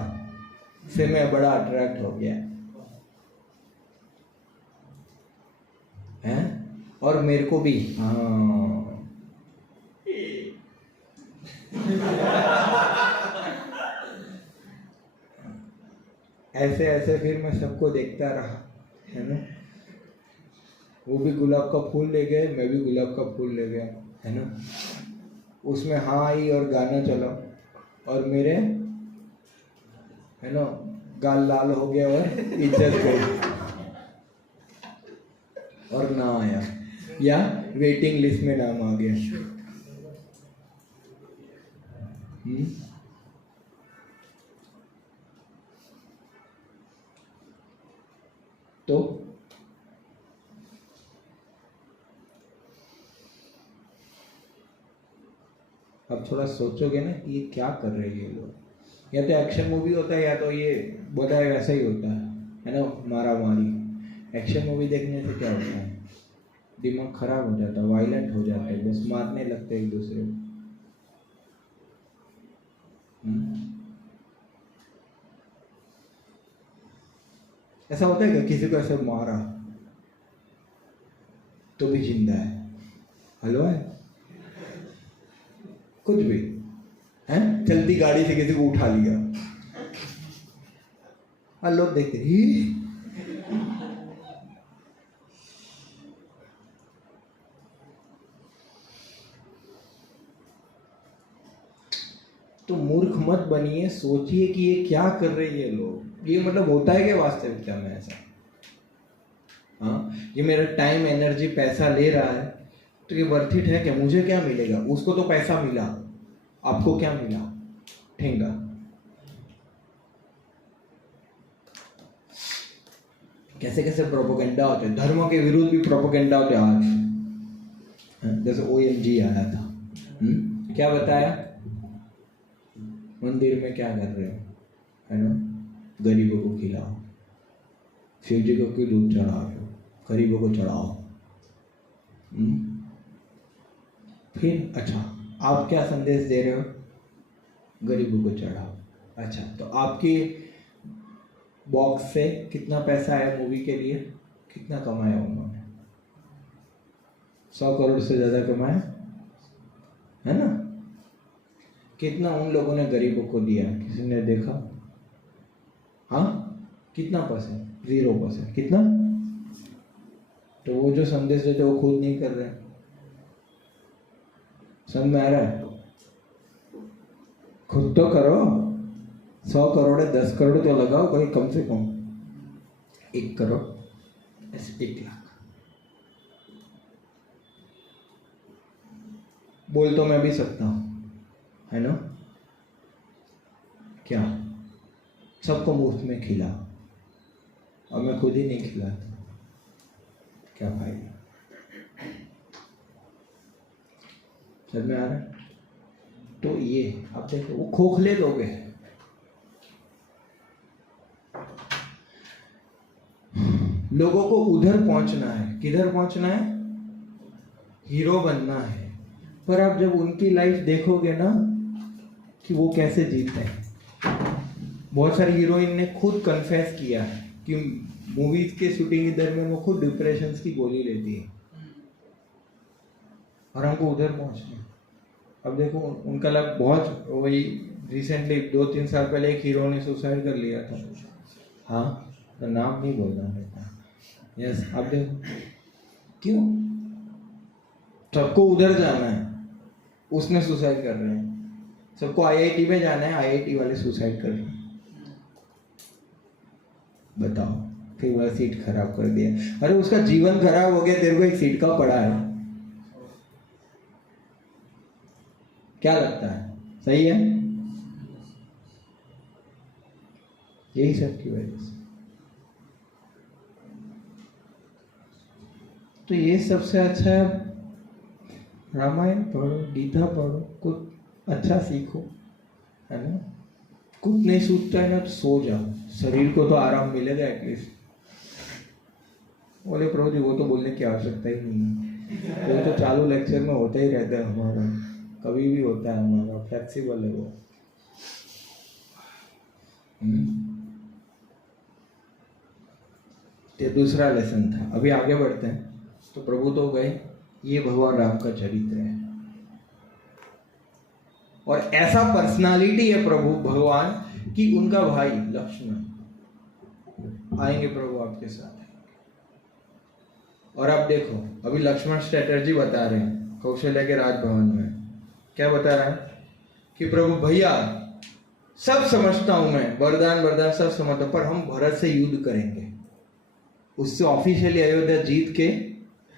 से मैं बड़ा अट्रैक्ट हो गया है, और मेरे को भी हाँ ऐसे ऐसे फिर मैं सबको देखता रहा, है ना। वो भी गुलाब का फूल ले गए, मैं भी गुलाब का फूल ले गया, है ना। उसमें हाँ आई और गाना चला, और मेरे, है ना, गाल लाल हो गया और इज्जत गई और ना आया, या वेटिंग लिस्ट में नाम आ गया। तो अब थोड़ा सोचोगे ना कि ये क्या कर रहे हैं ये लोग। या तो एक्शन मूवी होता है, या तो ये बताए वैसा ही होता है ना, मारा मारी। एक्शन मूवी देखने से क्या होता है? दिमाग खराब हो जाता है, वायलेंट हो जाता है, बस मारने लगते हैं एक दूसरे को। ऐसा होता है क्या किसी को ऐसे मारा तो भी जिंदा है? हेलो है कुछ भी है, चलती गाड़ी से किसी को उठा लिया और लोग देखते ही। तो मूर्ख मत बनिए, सोचिए कि ये क्या कर रहे हैं ये लोग। ये मतलब होता है क्या वास्तविकता में ऐसा? हाँ, ये मेरा टाइम एनर्जी पैसा ले रहा है, तो ये वर्थ इट है क्या? मुझे क्या मिलेगा? उसको तो पैसा मिला, आपको क्या मिला? ठेंगा। कैसे कैसे प्रोपोगेंडा होते हैं, धर्म के विरुद्ध भी प्रोपोगेंडा होते हैं आज। जैसे OMG आया था, क्या बताया, मंदिर में क्या कर रहे हो, है ना, गरीबों को खिलाओ, शिव जी को क्यों दूध चढ़ा रहे हो, गरीबों को चढ़ाओ। फिर अच्छा, आप क्या संदेश दे रहे हो, गरीबों को चढ़ाओ। अच्छा, तो आपकी बॉक्स से कितना पैसा आया मूवी के लिए, कितना कमाया उन्होंने, 100 करोड़ से ज्यादा कमाया, है ना। कितना उन लोगों ने गरीबों को दिया, किसी ने देखा, हाँ, कितना %, 0%, कितना। तो वो जो संदेश देते वो खुद नहीं कर रहे, समझ में आ रहा है, खुद तो करो। 100 करोड़ है, 10 करोड़ तो लगाओ, कोई कम से कम 1 करोड़, ऐसे 1 लाख। बोल तो मैं भी सकता हूँ, है ना, क्या सबको मुफ्त में खिला और मैं खुद ही नहीं खिलाता, क्या फायदा। समझ में आ रहा है। तो ये आप देखो, वो खोखले लोग हैं, लोगों को उधर पहुंचना है, किधर पहुंचना है, हीरो बनना है। पर आप जब उनकी लाइफ देखोगे ना कि वो कैसे जीते हैं, बहुत सारी हीरोइन ने खुद कन्फेस किया है कि मूवीज के शूटिंग के दरमियान वो खुद डिप्रेशन की गोली लेती है, और हमको उधर पहुंचना है। अब देखो उनका लग बहुत, वही रिसेंटली 2-3 साल पहले एक हीरो ने सुसाइड कर लिया था, हाँ, तो नाम नहीं बोलना बेटा, यस। अब देखो क्यों, सबको उधर जाना है, उसने सुसाइड कर रहे हैं, सबको IIT में जाना है, IIT वाले सुसाइड कर रहे हैं, बताओ। फिर वह सीट खराब कर दिया, अरे उसका जीवन खराब हो गया, तेरे को एक सीट का पड़ा है, क्या लगता है, सही है। यही सब की वजह से, तो ये सबसे अच्छा है रामायण पढ़ो, गीता पढ़ो, कुछ अच्छा सीखो, है ना। कुछ नहीं सूझता है ना तो सो जाओ, शरीर को तो आराम मिलेगा एटलीस्ट। बोले प्रभु जी वो तो बोलने की आवश्यकता ही नहीं है, वो तो चालू लेक्चर में होता ही रहता है हमारा, कभी भी होता है हमारा, फ्लेक्सिबल है वो। ये दूसरा लेसन था। अभी आगे बढ़ते हैं। तो प्रभु तो गए, ये भगवान राम का चरित्र है, और ऐसा पर्सनालिटी है प्रभु भगवान कि उनका भाई लक्ष्मण आएंगे, प्रभु आपके साथ। और आप देखो अभी लक्ष्मण स्ट्रेटजी बता रहे हैं कौशल्या के राजभवन में, क्या बता रहा है कि प्रभु भैया सब समझता हूं मैं, वरदान वरदान सब समझता हूं, पर हम भरत से युद्ध करेंगे, उससे ऑफिशियली अयोध्या जीत के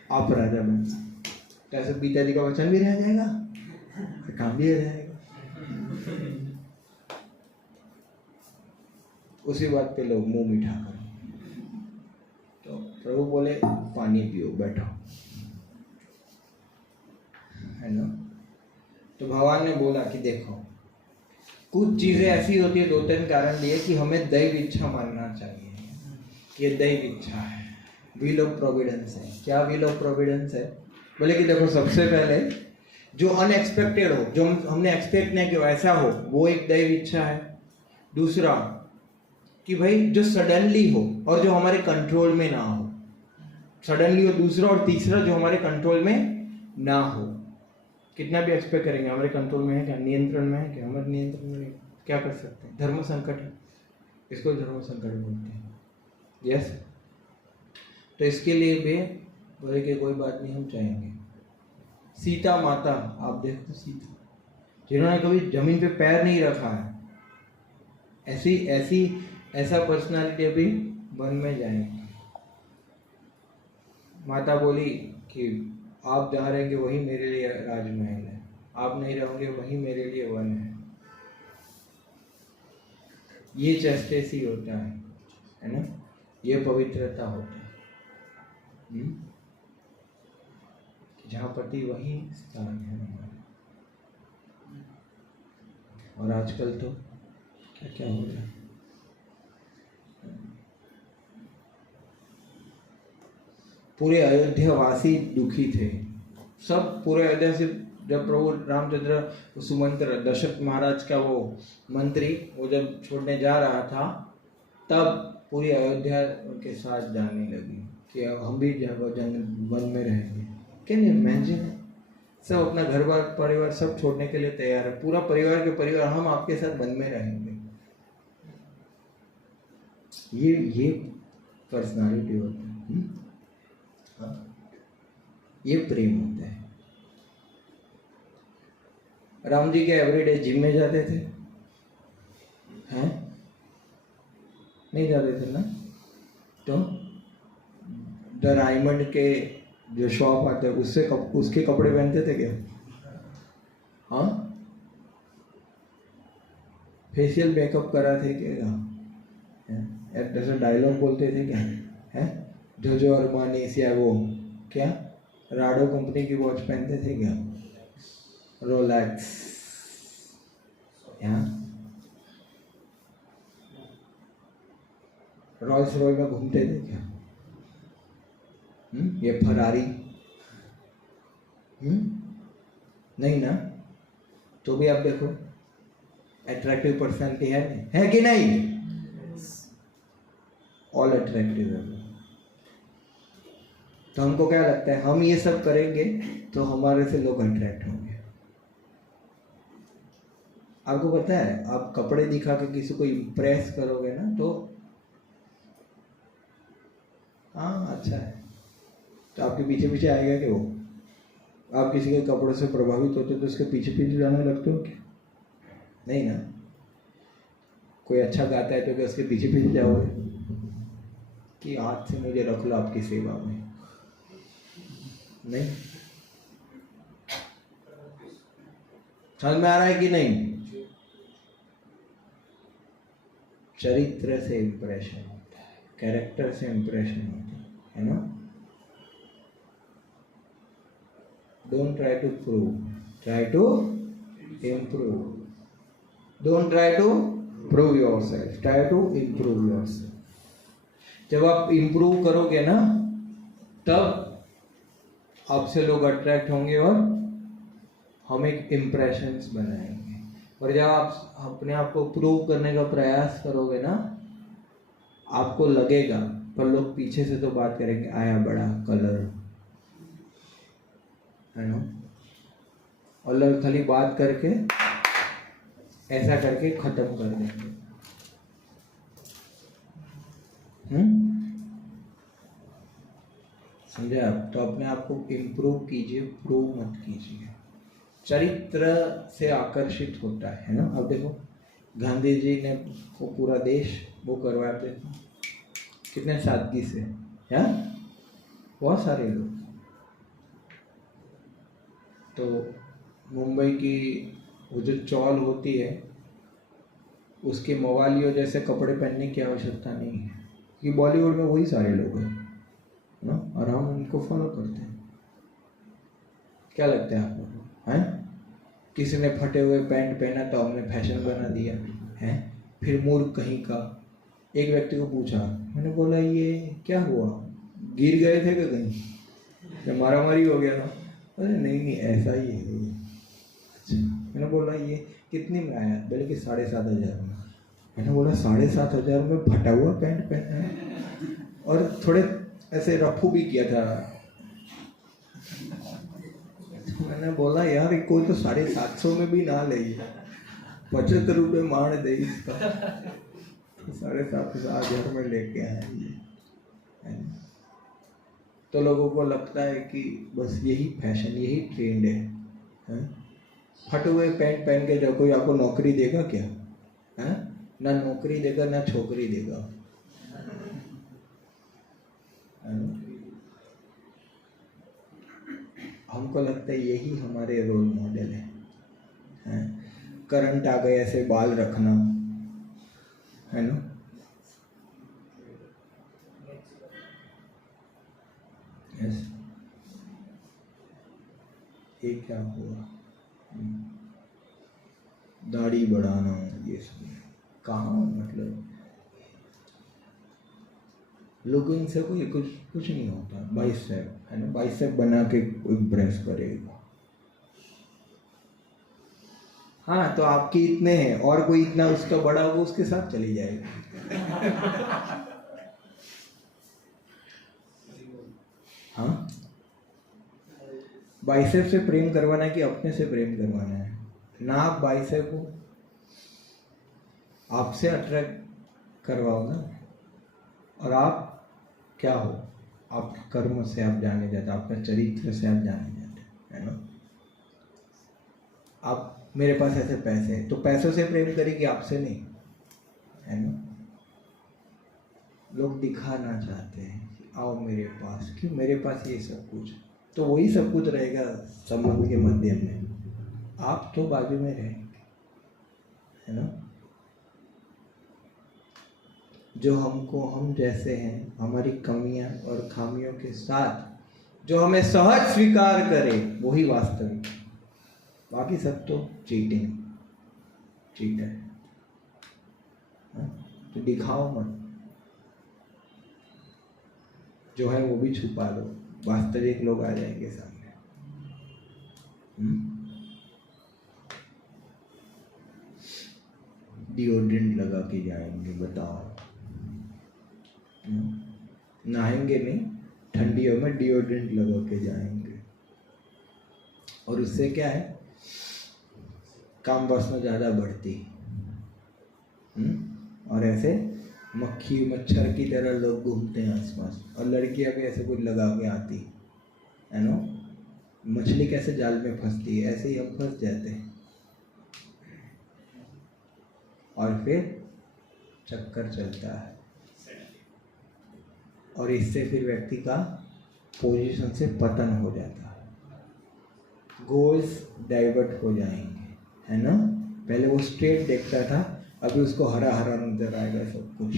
आप राजा बन सकते। कैसे पिताजी का वचन भी रह जाएगा, काम भी रह जाएगा। उसी बात पे लोग मुंह मीठा कर, तो प्रभु बोले पानी पियो, बैठो, है ना। तो भगवान ने बोला कि देखो कुछ चीजें ऐसी होती है, 2-3 कारण दिए कि हमें दैव इच्छा मानना चाहिए, कि ये दैव इच्छा है, व्हील ऑफ प्रोविडेंस है। क्या व्हील ऑफ प्रोविडेंस है, बोले कि देखो सबसे पहले जो अनएक्सपेक्टेड हो, जो हमने एक्सपेक्ट नहीं किया वैसा हो, वो एक दैव इच्छा है। दूसरा कि भाई जो सडनली हो और जो हमारे कंट्रोल में ना हो, सडनली हो दूसरा, और तीसरा जो हमारे कंट्रोल में ना हो। कितना भी एक्सपेक्ट करेंगे, हमारे कंट्रोल में है क्या, नियंत्रण में है क्या, हमारे नियंत्रण में क्या कर सकते हैं, धर्म संकट है, इसको धर्म संकट बोलते हैं, यस। तो इसके लिए भी बोले कि कोई बात नहीं, हम चाहेंगे। सीता माता, आप देखो सीता, जिन्होंने कभी जमीन पे पैर नहीं रखा है, ऐसा पर्सनालिटी अभी वन में जाएंगे। माता बोली कि आप जहाँ रहेंगे वही मेरे लिए राजमहल है, आप नहीं रहोगे वही मेरे लिए वन है। ये जस्टिस ही होता है ना। ये पवित्रता होती है। जहाँ पति वही स्थान है हमारा। और आजकल तो क्या क्या हो रहा है। पूरे अयोध्या वासी दुखी थे, सब पूरे अयोध्या से। जब प्रभु रामचंद्र सुमंत्र दशरथ महाराज का वो मंत्री वो जब छोड़ने जा रहा था, तब पूरी अयोध्या उनके साथ जाने लगी कि अब हम भी वन में रहेंगे। Can you imagine? सब अपना घर बार परिवार सब छोड़ने के लिए तैयार है, पूरा परिवार के परिवार, हम आपके साथ वन में रहेंगे। ये पर्सनालिटी होता है। ये प्रेम होता है। राम जी के एवरीडे जिम में जाते थे, हैं? नहीं जाते थे ना? तो द डायमंड के जो शॉप आते हैं उसके कपड़े पहनते थे क्या? हाँ, फेशियल मेकअप करा थे क्या? ऐसा डायलॉग बोलते थे क्या? है जोजो अरमानी या वो क्या राडो कंपनी की वॉच पहनते थे क्या? रोलेक्स, रॉयल्स रॉय में घूमते थे क्या? ये फरारी नहीं ना? तो भी आप देखो अट्रैक्टिव पर्सनालिटी है कि नहीं? ऑल अट्रैक्टिव है। तो हमको क्या लगता है, हम ये सब करेंगे तो हमारे से लोग अट्रैक्ट होंगे। आपको पता है, आप कपड़े दिखा के किसी को इम्प्रेस करोगे ना, तो हाँ अच्छा है, तो आपके पीछे पीछे आएगा कि वो? आप किसी के कपड़ों से प्रभावित होते तो उसके पीछे पीछे जाने लगते हो क्या? नहीं ना? कोई अच्छा गाता है तो क्या उसके पीछे पीछे जाओगे कि हाथ से मुझे रख लो आपकी सेवा में? नहीं। समझ में आ रहा है कि नहीं? चरित्र से इंप्रेशन होता है, कैरेक्टर से इंप्रेशन होता है ना? Don't try to prove, try to improve. Don't try to prove yourself, try to improve yourself. जब आप इम्प्रूव करोगे ना, तब आपसे लोग अट्रैक्ट होंगे और हम एक इम्प्रेशंस बनाएंगे। और जब आप अपने आप को प्रूव करने का प्रयास करोगे ना, आपको लगेगा, पर लोग पीछे से तो बात करेंगे, आया बड़ा कलर, है ना? और लोग खाली बात करके ऐसा करके खत्म कर देंगे। समझे आप? तो अपने आप को इम्प्रूव कीजिए, प्रूव मत कीजिए। चरित्र से आकर्षित होता है ना? अब देखो गांधी जी ने को पूरा देश वो करवाया, देखो कितने सादगी से, है? बहुत सारे लोग। तो मुंबई की वो जो चौल होती है, उसके मवालियों जैसे कपड़े पहनने की आवश्यकता नहीं है, कि बॉलीवुड में वही सारे लोग हैं ना, और हम उनको फॉलो करते हैं। क्या लगता है आपको? हैं? किसी ने फटे हुए पैंट पहना तो हमने फैशन बना दिया है। फिर मूर्ख कहीं का एक व्यक्ति को पूछा, मैंने बोला ये क्या हुआ, गिर गए थे क्या कहीं, क्या मारा मारी हो गया था? अरे नहीं ऐसा ही है। अच्छा, मैंने बोला ये कितने में आया? बोले कि 7,500 में। मैंने बोला 7,500 में फटा हुआ पैंट पहना है, और थोड़े ऐसे रफू भी किया था। मैंने बोला यार कोई तो 750 में भी ना ले, 75 रुपये मार दे इसका, तो 7,500 में लेके आए। तो लोगों को लगता है कि बस यही फैशन, यही ट्रेंड है? फटे हुए पैंट पहन के जब कोई आपको नौकरी देगा क्या? है ना? नौकरी देगा ना छोकरी देगा। हमको लगता है यही हमारे रोल मॉडल है? करंट आ गए ऐसे बाल रखना, है ना? ये क्या हुआ? दाढ़ी बढ़ाना, ये सब कहाँ, मतलब लोगों से कोई कुछ नहीं होता। बाइसेप है ना, बाइसेप बना के कोई ब्रेस करेगा। हाँ, तो आपके इतने हैं और कोई इतना उसका बड़ा होगा, उसके साथ चली जाएगी। हाँ, बाइसेप से प्रेम करवाना है कि अपने से प्रेम करवाना है? ना आप बाइसेप हो, आपसे अट्रैक्ट करवाओ ना। और आप क्या हो? आपके कर्म से आप जाने जाते, आपका चरित्र से आप जाने जाते, है ना। आप, मेरे पास ऐसे पैसे हैं, तो पैसों से प्रेम करेगी, आपसे नहीं, है ना। लोग दिखाना चाहते हैं कि आओ मेरे पास, क्यों, मेरे पास ये सब कुछ, तो वही सब कुछ रहेगा संबंध के मध्य में, आप तो बाजू में रहेंगे, है ना। जो हमको, हम जैसे हैं, हमारी कमियां और खामियों के साथ जो हमें सहज स्वीकार करे, वही वास्तविक। बाकी सब तो चीटिंग, चीटर है। तो दिखाओ मत, जो है वो भी छुपा लो, वास्तविक लोग आ जाएंगे सामने। डिओड्रेंट लगा के जाएंगे, बताओ। नहाएंगे नहीं, ठंडियों में डिओड्रेंट लगा के जाएंगे, और उससे क्या है, काम वासना ज़्यादा बढ़ती। और ऐसे मक्खी मच्छर की तरह लोग घूमते हैं आसपास, और लड़कियां भी ऐसे कुछ लगा के आती है ना। मछली कैसे जाल में फंसती है, ऐसे ही हम फंस जाते हैं, और फिर चक्कर चलता है, और इससे फिर व्यक्ति का पोजीशन से पतन हो जाता है, गोल्स डाइवर्ट हो जाएंगे, है ना। पहले वो स्ट्रेट देखता था, अभी उसको हरा हरा नजर आएगा सब कुछ,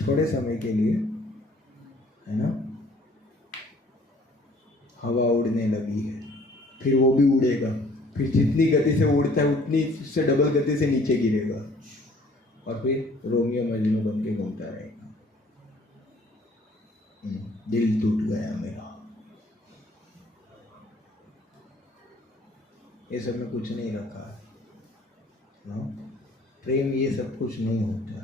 थोड़े समय के लिए, है ना। हवा उड़ने लगी है, फिर वो भी उड़ेगा, फिर जितनी गति से उड़ता है उतनी से डबल गति से नीचे गिरेगा, और फिर रोमियो मजनू बन के घूमता रहेगा। दिल टूट गया मेरा, ये सब में कुछ नहीं रखा है। प्रेम ये सब कुछ नहीं होता,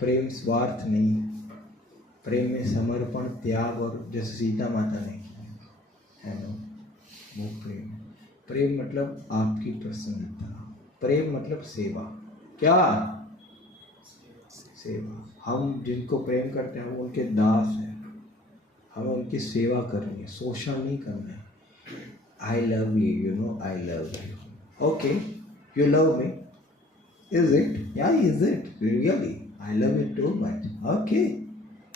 प्रेम स्वार्थ नहीं, प्रेम में समर्पण, त्याग, और जैसे सीता माता ने किया, है ना, वो प्रेम। प्रेम मतलब आपकी प्रसन्नता, प्रेम मतलब सेवा। क्या? सेवा। हम जिनको प्रेम करते हैं, हम उनके दास हैं, हमें उनकी सेवा करनी है, शोषण नहीं करना है। I love you, you know, I love you. Okay, you love me. Is it? Yeah, is it? Really? I love you too much. Okay.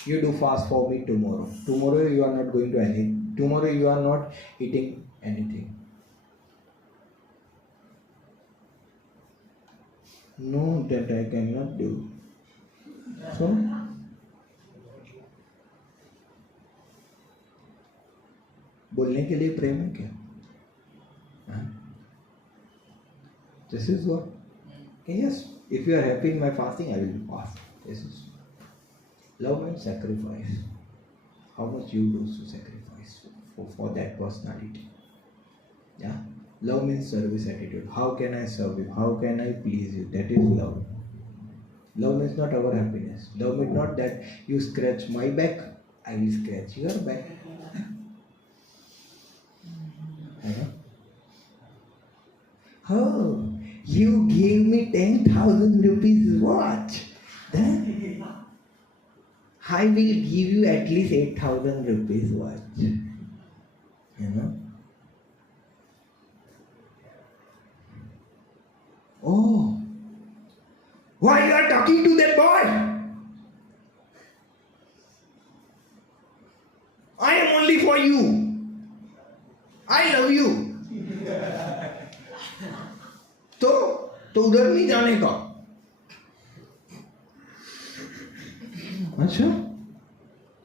You do fast for me tomorrow. Tomorrow you are not going to any. Tomorrow you are not eating anything. No, that I cannot do. So, बोलने के लिए प्रेम है क्या? This is what. Yes, if you are happy in my fasting, I will fast. This is love and sacrifice. How much you do to sacrifice for that personality? Yeah, love means service attitude. How can I serve you? How can I please you? That is love. Love means not our happiness. Love means not that you scratch my back, I will scratch your back. Oh, you gave me 10,000 rupees watch. Then I will give you at least 8,000 rupees watch. You know? Oh, why you are talking to that boy? I am only for you. I love you. तो उधर नहीं जाने का। अच्छा,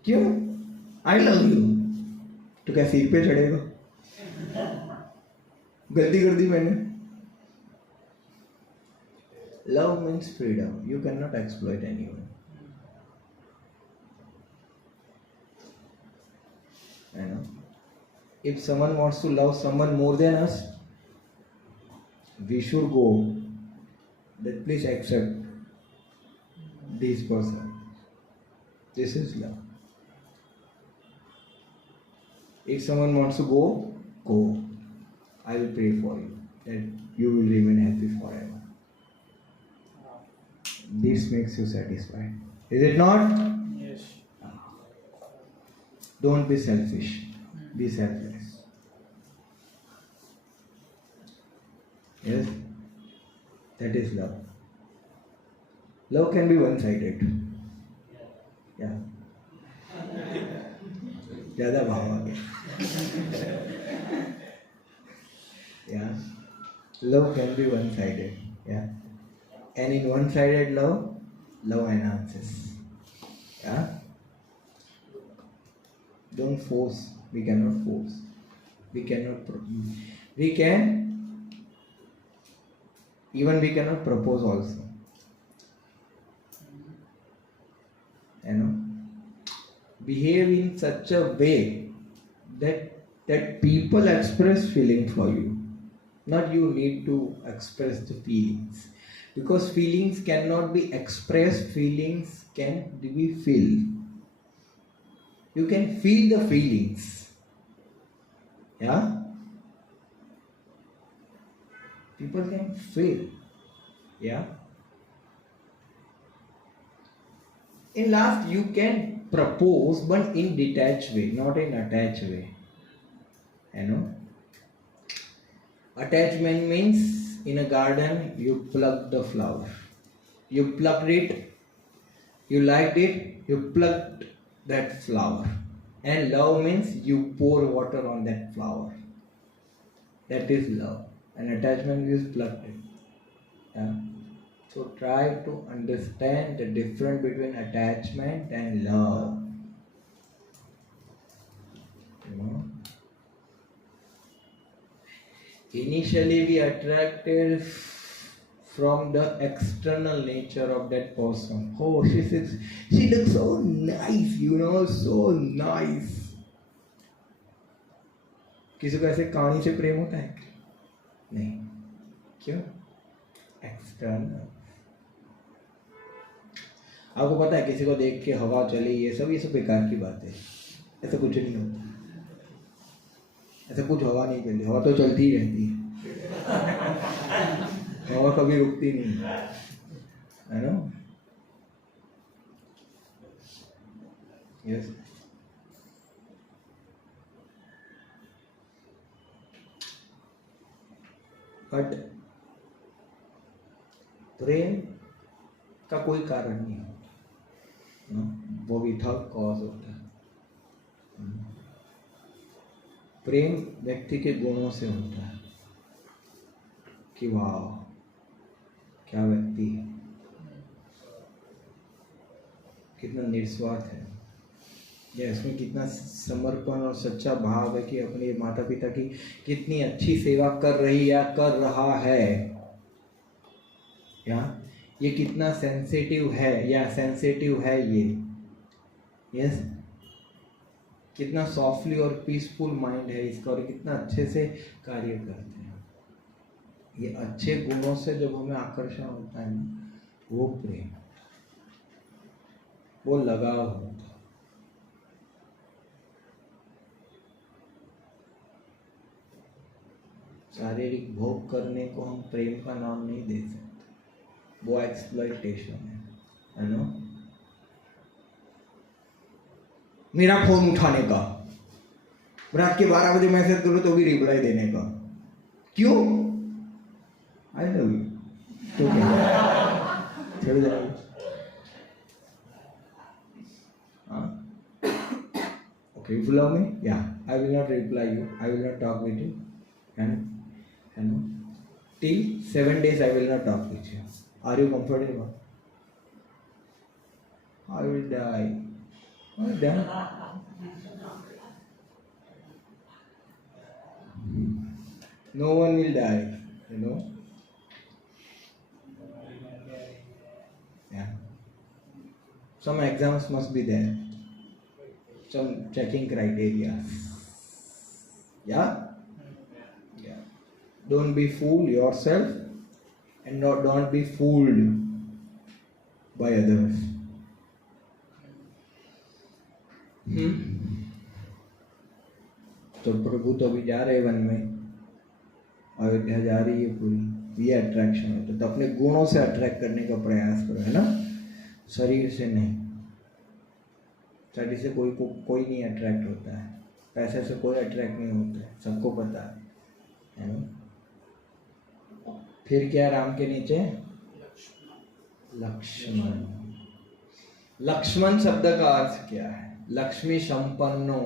क्यों? I love you तो क्या सिर पे चढ़ेगा? गलती कर दी मैंने. Love means freedom. You cannot exploit anyone. You know. If someone wants to love someone more than us, we should go. That please accept this person. This is love. If someone wants to go, go. I will pray for you that you will remain happy forever. This makes you satisfied. Is it not? Yes. Don't be selfish. Be selfless. Yes? That is love. Love can be one-sided. Yeah. ज़्यादा भाव आ गया. Yeah. Love can be one-sided. Yeah. And in one-sided love, love enhances. Yeah. Don't force. We cannot force. We cannot. We can. Even we cannot propose also. You know. Behave in such a way that people express feeling for you. Not you need to express the feelings. Because feelings cannot be expressed, feelings can be felt. You can feel the feelings. Yeah? People can feel. Yeah? In last, you can propose, but in detached way, not in attached way. You know? Attachment means in a garden, you pluck the flower. You plucked it, you liked it, you plucked that flower. And love means you pour water on that flower. That is love. And attachment is plucked it. Yeah? So try to understand the difference between attachment and love. You know? Initially we attracted from the external nature of that person. Oh, she looks so nice, you know, so nice. किसी को ऐसे कहानी से प्रेम होता है? नहीं. क्यों? External. आपको पता है किसी को देख के हवा चली, ये सब बेकार की बात है. ऐसा कुछ नहीं होता. ऐसा कुछ हवा नहीं चलती. हवा तो चलती ही रहती है. हवा कभी रुकती नहीं है ना. यस. बट प्रेम का कोई कारण नहीं होता. वो विदाउट कॉज होता है. प्रेम व्यक्ति के गुणों से होता है कि वाह क्या व्यक्ति है, कितना निस्वार्थ है, या इसमें कितना समर्पण और सच्चा भाव है कि अपने माता पिता की कितनी अच्छी सेवा कर रही या कर रहा है, या ये कितना सेंसिटिव है या सेंसिटिव है ये. यस. कितना सॉफ्टली और पीसफुल माइंड है इसका और कितना अच्छे से कार्य करते हैं. ये अच्छे गुणों से जब हमें आकर्षण होता है ना, वो प्रेम, वो लगाव होता है. शारीरिक भोग करने को हम प्रेम का नाम नहीं दे सकते. वो एक्सप्लॉयटेशन है ना. मेरा फोन उठाने का, रात के 12 बजे मैसेज करो तो भी रिप्लाई देने का. क्यों? I love you. तो चल जाओ. Okay, if you love me, yeah, I will not reply you. I will not talk with you, and till 7 days I will not talk with you. Are you comfortable? I will die. I will die. No one will die, you know. Yeah. Some exams must be there. Some checking criteria. Yeah? Yeah. Don't be fool yourself and don't be fooled by others. तो प्रभु तो अभी जा रहे one में, अयोध्या जा रही है पूरी, ये अट्रैक्शन है। तो अपने गुणों से अट्रैक्ट करने का प्रयास करो, है ना, शरीर से नहीं। शरीर से कोई नहीं अट्रैक्ट होता है, पैसे से कोई अट्रैक्ट नहीं होता है, सबको पता है ना। फिर क्या राम के नीचे? लक्ष्मण। लक्ष्मण शब्द का अर्थ क्या है? लक्ष्मी संपन्नो,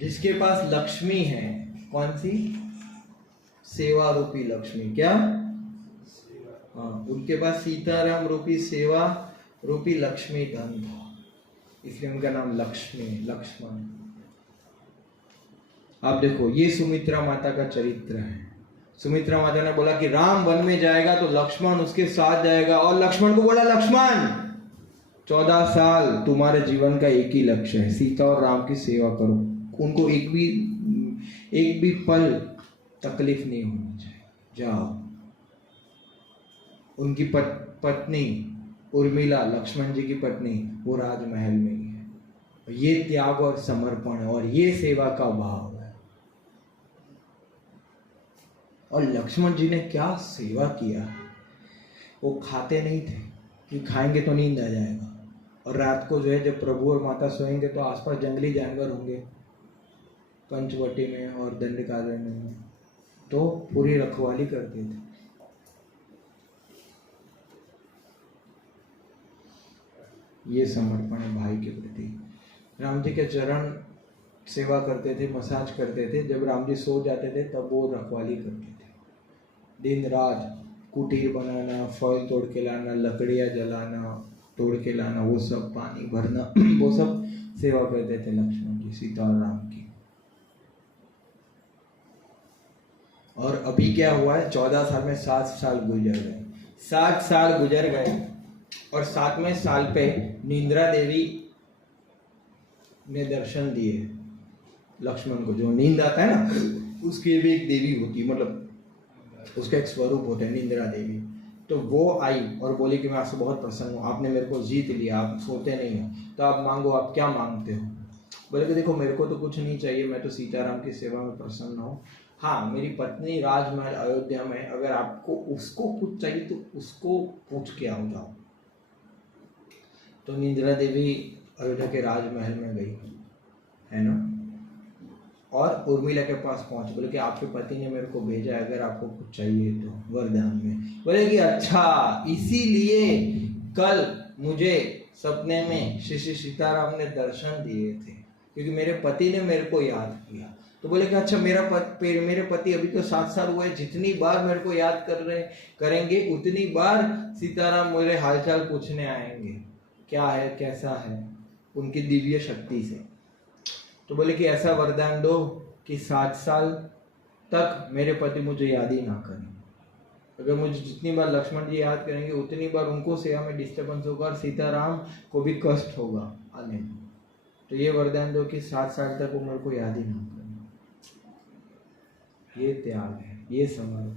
जिसके पास लक्ष्मी है। कौन सी? सेवा रूपी लक्ष्मी। क्या? हाँ, उनके पास सीताराम रूपी सेवा रूपी लक्ष्मी धन था, इसलिए उनका नाम लक्ष्मी, लक्ष्मण। आप देखो, ये सुमित्रा माता का चरित्र है। सुमित्रा माता ने बोला कि राम वन में जाएगा तो लक्ष्मण उसके साथ जाएगा, और लक्ष्मण को बोला, लक्ष्मण 14 साल तुम्हारे जीवन का एक ही लक्ष्य है, सीता और राम की सेवा करो, उनको एक भी पल तकलीफ नहीं होनी चाहिए, जाओ। उनकी पत्नी उर्मिला, लक्ष्मण जी की पत्नी, वो राजमहल में ही है। ये त्याग और समर्पण है, और ये सेवा का भाव है। और लक्ष्मण जी ने क्या सेवा किया। वो खाते नहीं थे कि खाएंगे तो नींद आ जाएगा, और रात को जो है जब प्रभु और माता सोएंगे तो आसपास जंगली जानवर होंगे, पंचवटी में और दंडकारण्य में, तो पूरी रखवाली करते थे। ये समर्पण है भाई के प्रति। राम जी के चरण सेवा करते थे, मसाज करते थे। जब राम जी सो जाते थे तब वो रखवाली करते थे, दिन रात कुटीर बनाना, फल तोड़ के लाना, लकड़ियाँ जलाना, तोड़ के लाना, वो सब पानी भरना, वो सब सेवा करते थे लक्ष्मण जी, सीता और राम की। और अभी क्या हुआ है, 14 साल में 7 साल गुजर गए। 7 साल गुजर गए, और 7वें साल पे निंद्रा देवी ने दर्शन दिए लक्ष्मण को। जो नींद आता है ना, उसकी भी एक देवी होती है, मतलब उसका एक स्वरूप होता है, निंद्रा देवी। तो वो आई और बोली कि मैं आपसे बहुत प्रसन्न हूँ, आपने मेरे को जीत लिया, आप सोते नहीं हो, तो आप मांगो, आप क्या मांगते हो। बोले कि देखो, मेरे को तो कुछ नहीं चाहिए, मैं तो सीताराम की सेवा में प्रसन्न हूँ। हाँ, मेरी पत्नी राजमहल अयोध्या में, अगर आपको उसको कुछ चाहिए तो उसको पूछ के आओ, जाओ। तो निंद्रा देवी अयोध्या के राजमहल में गई, है ना, और उर्मिला के पास पहुंच। बोले कि आपके पति ने मेरे को भेजा है, अगर आपको कुछ चाहिए तो वरदान में। बोले कि अच्छा, इसीलिए कल मुझे सपने में श्री सीताराम ने दर्शन दिए थे, क्योंकि मेरे पति ने मेरे को याद किया। तो बोले कि अच्छा, मेरे पति अभी तो 7 साल हुए, जितनी बार मेरे को याद करेंगे उतनी बार सीताराम मेरे हालचाल पूछने आएंगे, क्या है, कैसा है, उनकी दिव्य शक्ति से। तो बोले कि ऐसा वरदान दो कि 7 साल तक मेरे पति मुझे याद ही ना करें। अगर मुझे जितनी बार लक्ष्मण जी याद करेंगे उतनी बार उनको सेवा में डिस्टर्बेंस होगा, और सीताराम को भी कष्ट होगा आने में। तो ये वरदान दो कि 7 साल तक वो मेरे को याद ही ना करें। ये त्याग है, ये समझ।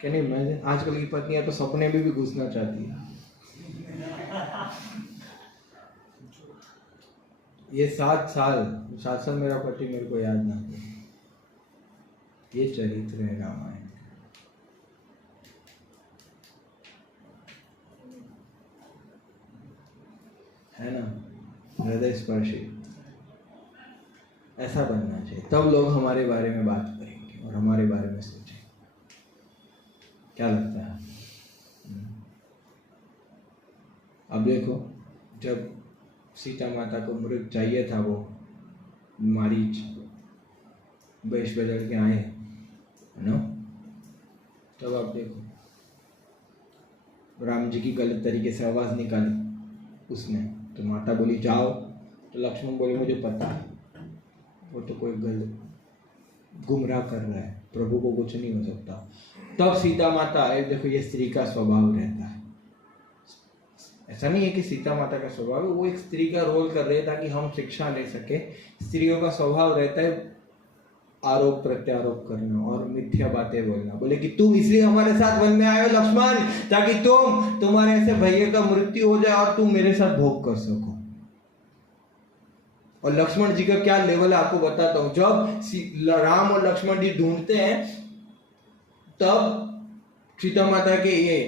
क्या नहीं, मैं आजकल की पत्नियां तो सपने में भी घुसना चाहती है। ये 7 साल मेरा पति मेरे को याद ना करे। ये चरित्र है रामायण, है ना, हृदय स्पर्शी। ऐसा बनना चाहिए, तब लोग हमारे बारे में बात करेंगे और हमारे बारे में सोचेंगे। क्या लगता है? अब देखो, जब सीता माता को मृग चाहिए था, वो मारीच वेश बदल के आए, है ना, तब आप देखो राम जी की गलत तरीके से आवाज़ निकाली उसने, तो माता बोली जाओ, तो लक्ष्मण बोले मुझे पता है, वो तो कोई गुमराह कर रहा है, प्रभु को कुछ नहीं हो सकता। तब सीता माता आए। देखो ये स्त्री का स्वभाव रहता है, ऐसा नहीं है कि सीता माता का स्वभाव है, वो एक स्त्री का रोल कर रहे हैं ताकि हम शिक्षा ले सके। स्त्रियों का स्वभाव रहता है आरोप प्रत्यारोप करना और मिथ्या बातें बोलना। बोले कि तुम इसलिए हमारे साथ वन में आए हो लक्ष्मण, ताकि तुम्हारे ऐसे भैया का मृत्यु हो जाए और तुम मेरे साथ भोग कर सको। और लक्ष्मण जी का क्या लेवल है आपको बताता हूं। जब राम और लक्ष्मण जी ढूंढते हैं तब सीता माता के ये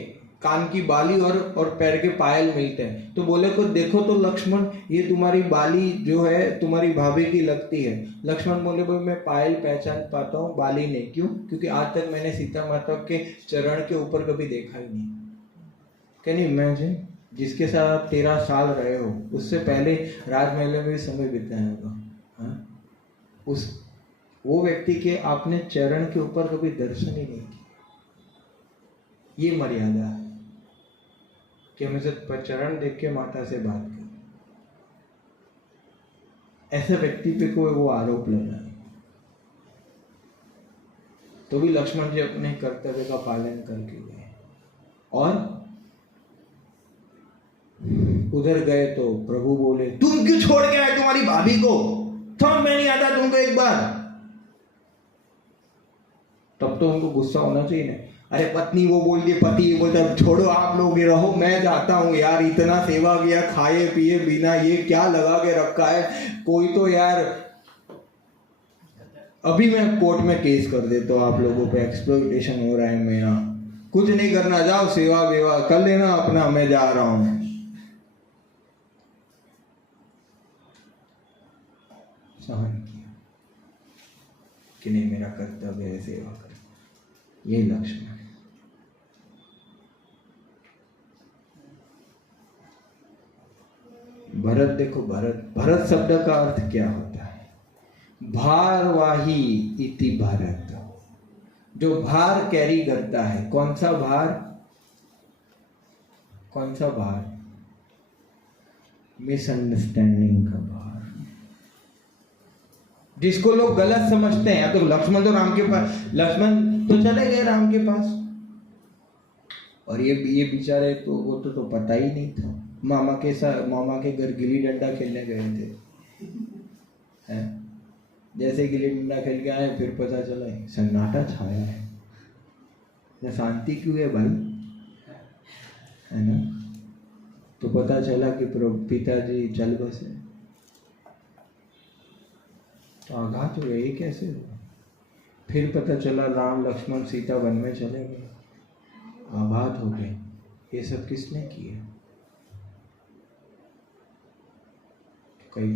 कान की बाली और पैर के पायल मिलते हैं। तो बोले को देखो तो लक्ष्मण, ये तुम्हारी बाली जो है तुम्हारी भाभी की लगती है। लक्ष्मण बोले भाई मैं पायल पहचान पाता हूँ, बाली नहीं। क्यों? क्योंकि आज तक मैंने सीता माता के चरण के ऊपर कभी देखा ही नहीं। कैन यू इमेजिन, जिसके साथ आप 13 साल रहे हो, उससे पहले राजमहल में भी समय बिताया होगा, वो व्यक्ति के आपने चरण के ऊपर कभी दर्शन ही नहीं किया। ये मर्यादा है कि हमें सिर्फ चरण देख के माता से बात करें। ऐसे व्यक्ति पे कोई वो आरोप लगाए। तो भी लक्ष्मण जी अपने कर्तव्य का पालन करके गए और उधर गए तो प्रभु बोले तुम क्यों छोड़ के आए तुम्हारी भाभी को? समझ में नहीं आता तुमको एक बार? तब तो उनको गुस्सा होना चाहिए ना। अरे पत्नी वो बोल दिए, पति बोलता छोड़ो आप लोग रहो, मैं जाता हूँ यार, इतना सेवा किया, खाए पिए बिना, ये क्या लगा के रखा है, कोई तो यार अभी मैं कोर्ट में केस कर देता हूँ, आप लोगों पे एक्सप्लॉयटेशन हो रहा है मेरा, कुछ नहीं करना, जाओ सेवा वेवा कर लेना अपना, मैं जा रहा हूँ। सहन किया कि नहीं मेरा कर्तव्य है सेवा कर। ये लक्ष्मण है। भरत देखो, भरत शब्द का अर्थ क्या होता है? भारवाही इति भरत, जो भार कैरी करता है। कौन सा भार? कौन सा भार? मिसअंडरस्टैंडिंग का भार, जिसको लोग गलत समझते हैं। तो लक्ष्मण तो राम के पास, लक्ष्मण तो चले गए राम के पास, और ये बेचारे तो वो तो पता ही नहीं था। मामा के घर गिल्ली डंडा खेलने गए थे, हैं? जैसे गिल्ली डंडा खेल के आए फिर पता चला सन्नाटा छाया है। शांति क्यों है भाई, है ना? तो पता चला कि पिताजी चल बसे। तो आघात हुआ, ये कैसे हुआ? फिर पता चला राम लक्ष्मण सीता वन में चले गए, आघात हो गए। ये सब किसने किया? कई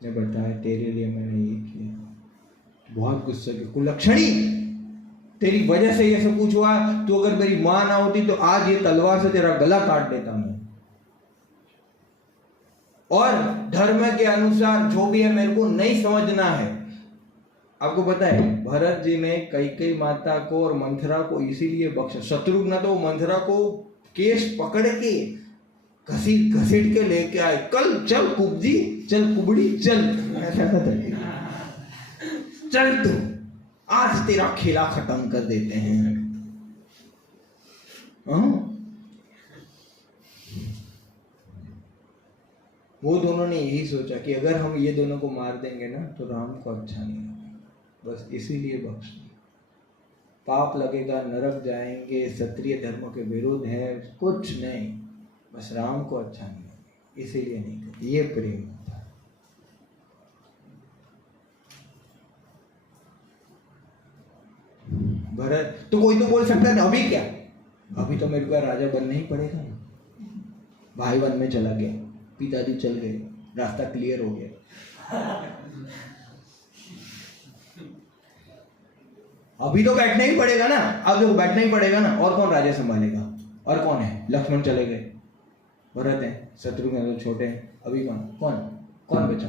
ने बताया तेरे लिए मैंने ये किया। बहुत गुस्सा किया, कुलक्षणी तेरी वजह से ये सब कुछ हुआ। तो अगर मेरी मां ना होती तो आज ये तलवार से तेरा गला काट देता मैं। और धर्म के अनुसार जो भी है मेरे को नहीं समझना है। आपको पता है भरत जी ने कैकेयी माता को और मंथरा को इसीलिए बख्शा। शत्रुघ्न तो मंथरा को केस पकड़ के घसीट के लेके आए, कल चल कुब्जी, चल कुबड़ी चल, ऐसा था चल तू, आज तेरा खेला खत्म कर देते हैं। वो दोनों ने यही सोचा कि अगर हम ये दोनों को मार देंगे ना तो राम को अच्छा नहीं लगेगा, बस इसीलिए बख्श दिया। पाप लगेगा, नरक जाएंगे, क्षत्रिय धर्म के विरुद्ध है, कुछ नहीं, बस राम को अच्छा नहीं लगेगा, इसीलिए नहीं करते। ये प्रेम होता है। भरत तो कोई तो बोल सकता है अभी क्या, अभी तो मेरे को राजा बनना ही पड़ेगा ना। भाई वन में चला गया, पिताजी चल गए, रास्ता क्लियर हो गया, अभी तो बैठना ही पड़ेगा ना। अब देखो बैठना ही पड़ेगा ना, और कौन राजा संभालेगा? और कौन है? लक्ष्मण चले गए, भरत है, शत्रुघ्न तो छोटे हैं, अभी कौन बचा?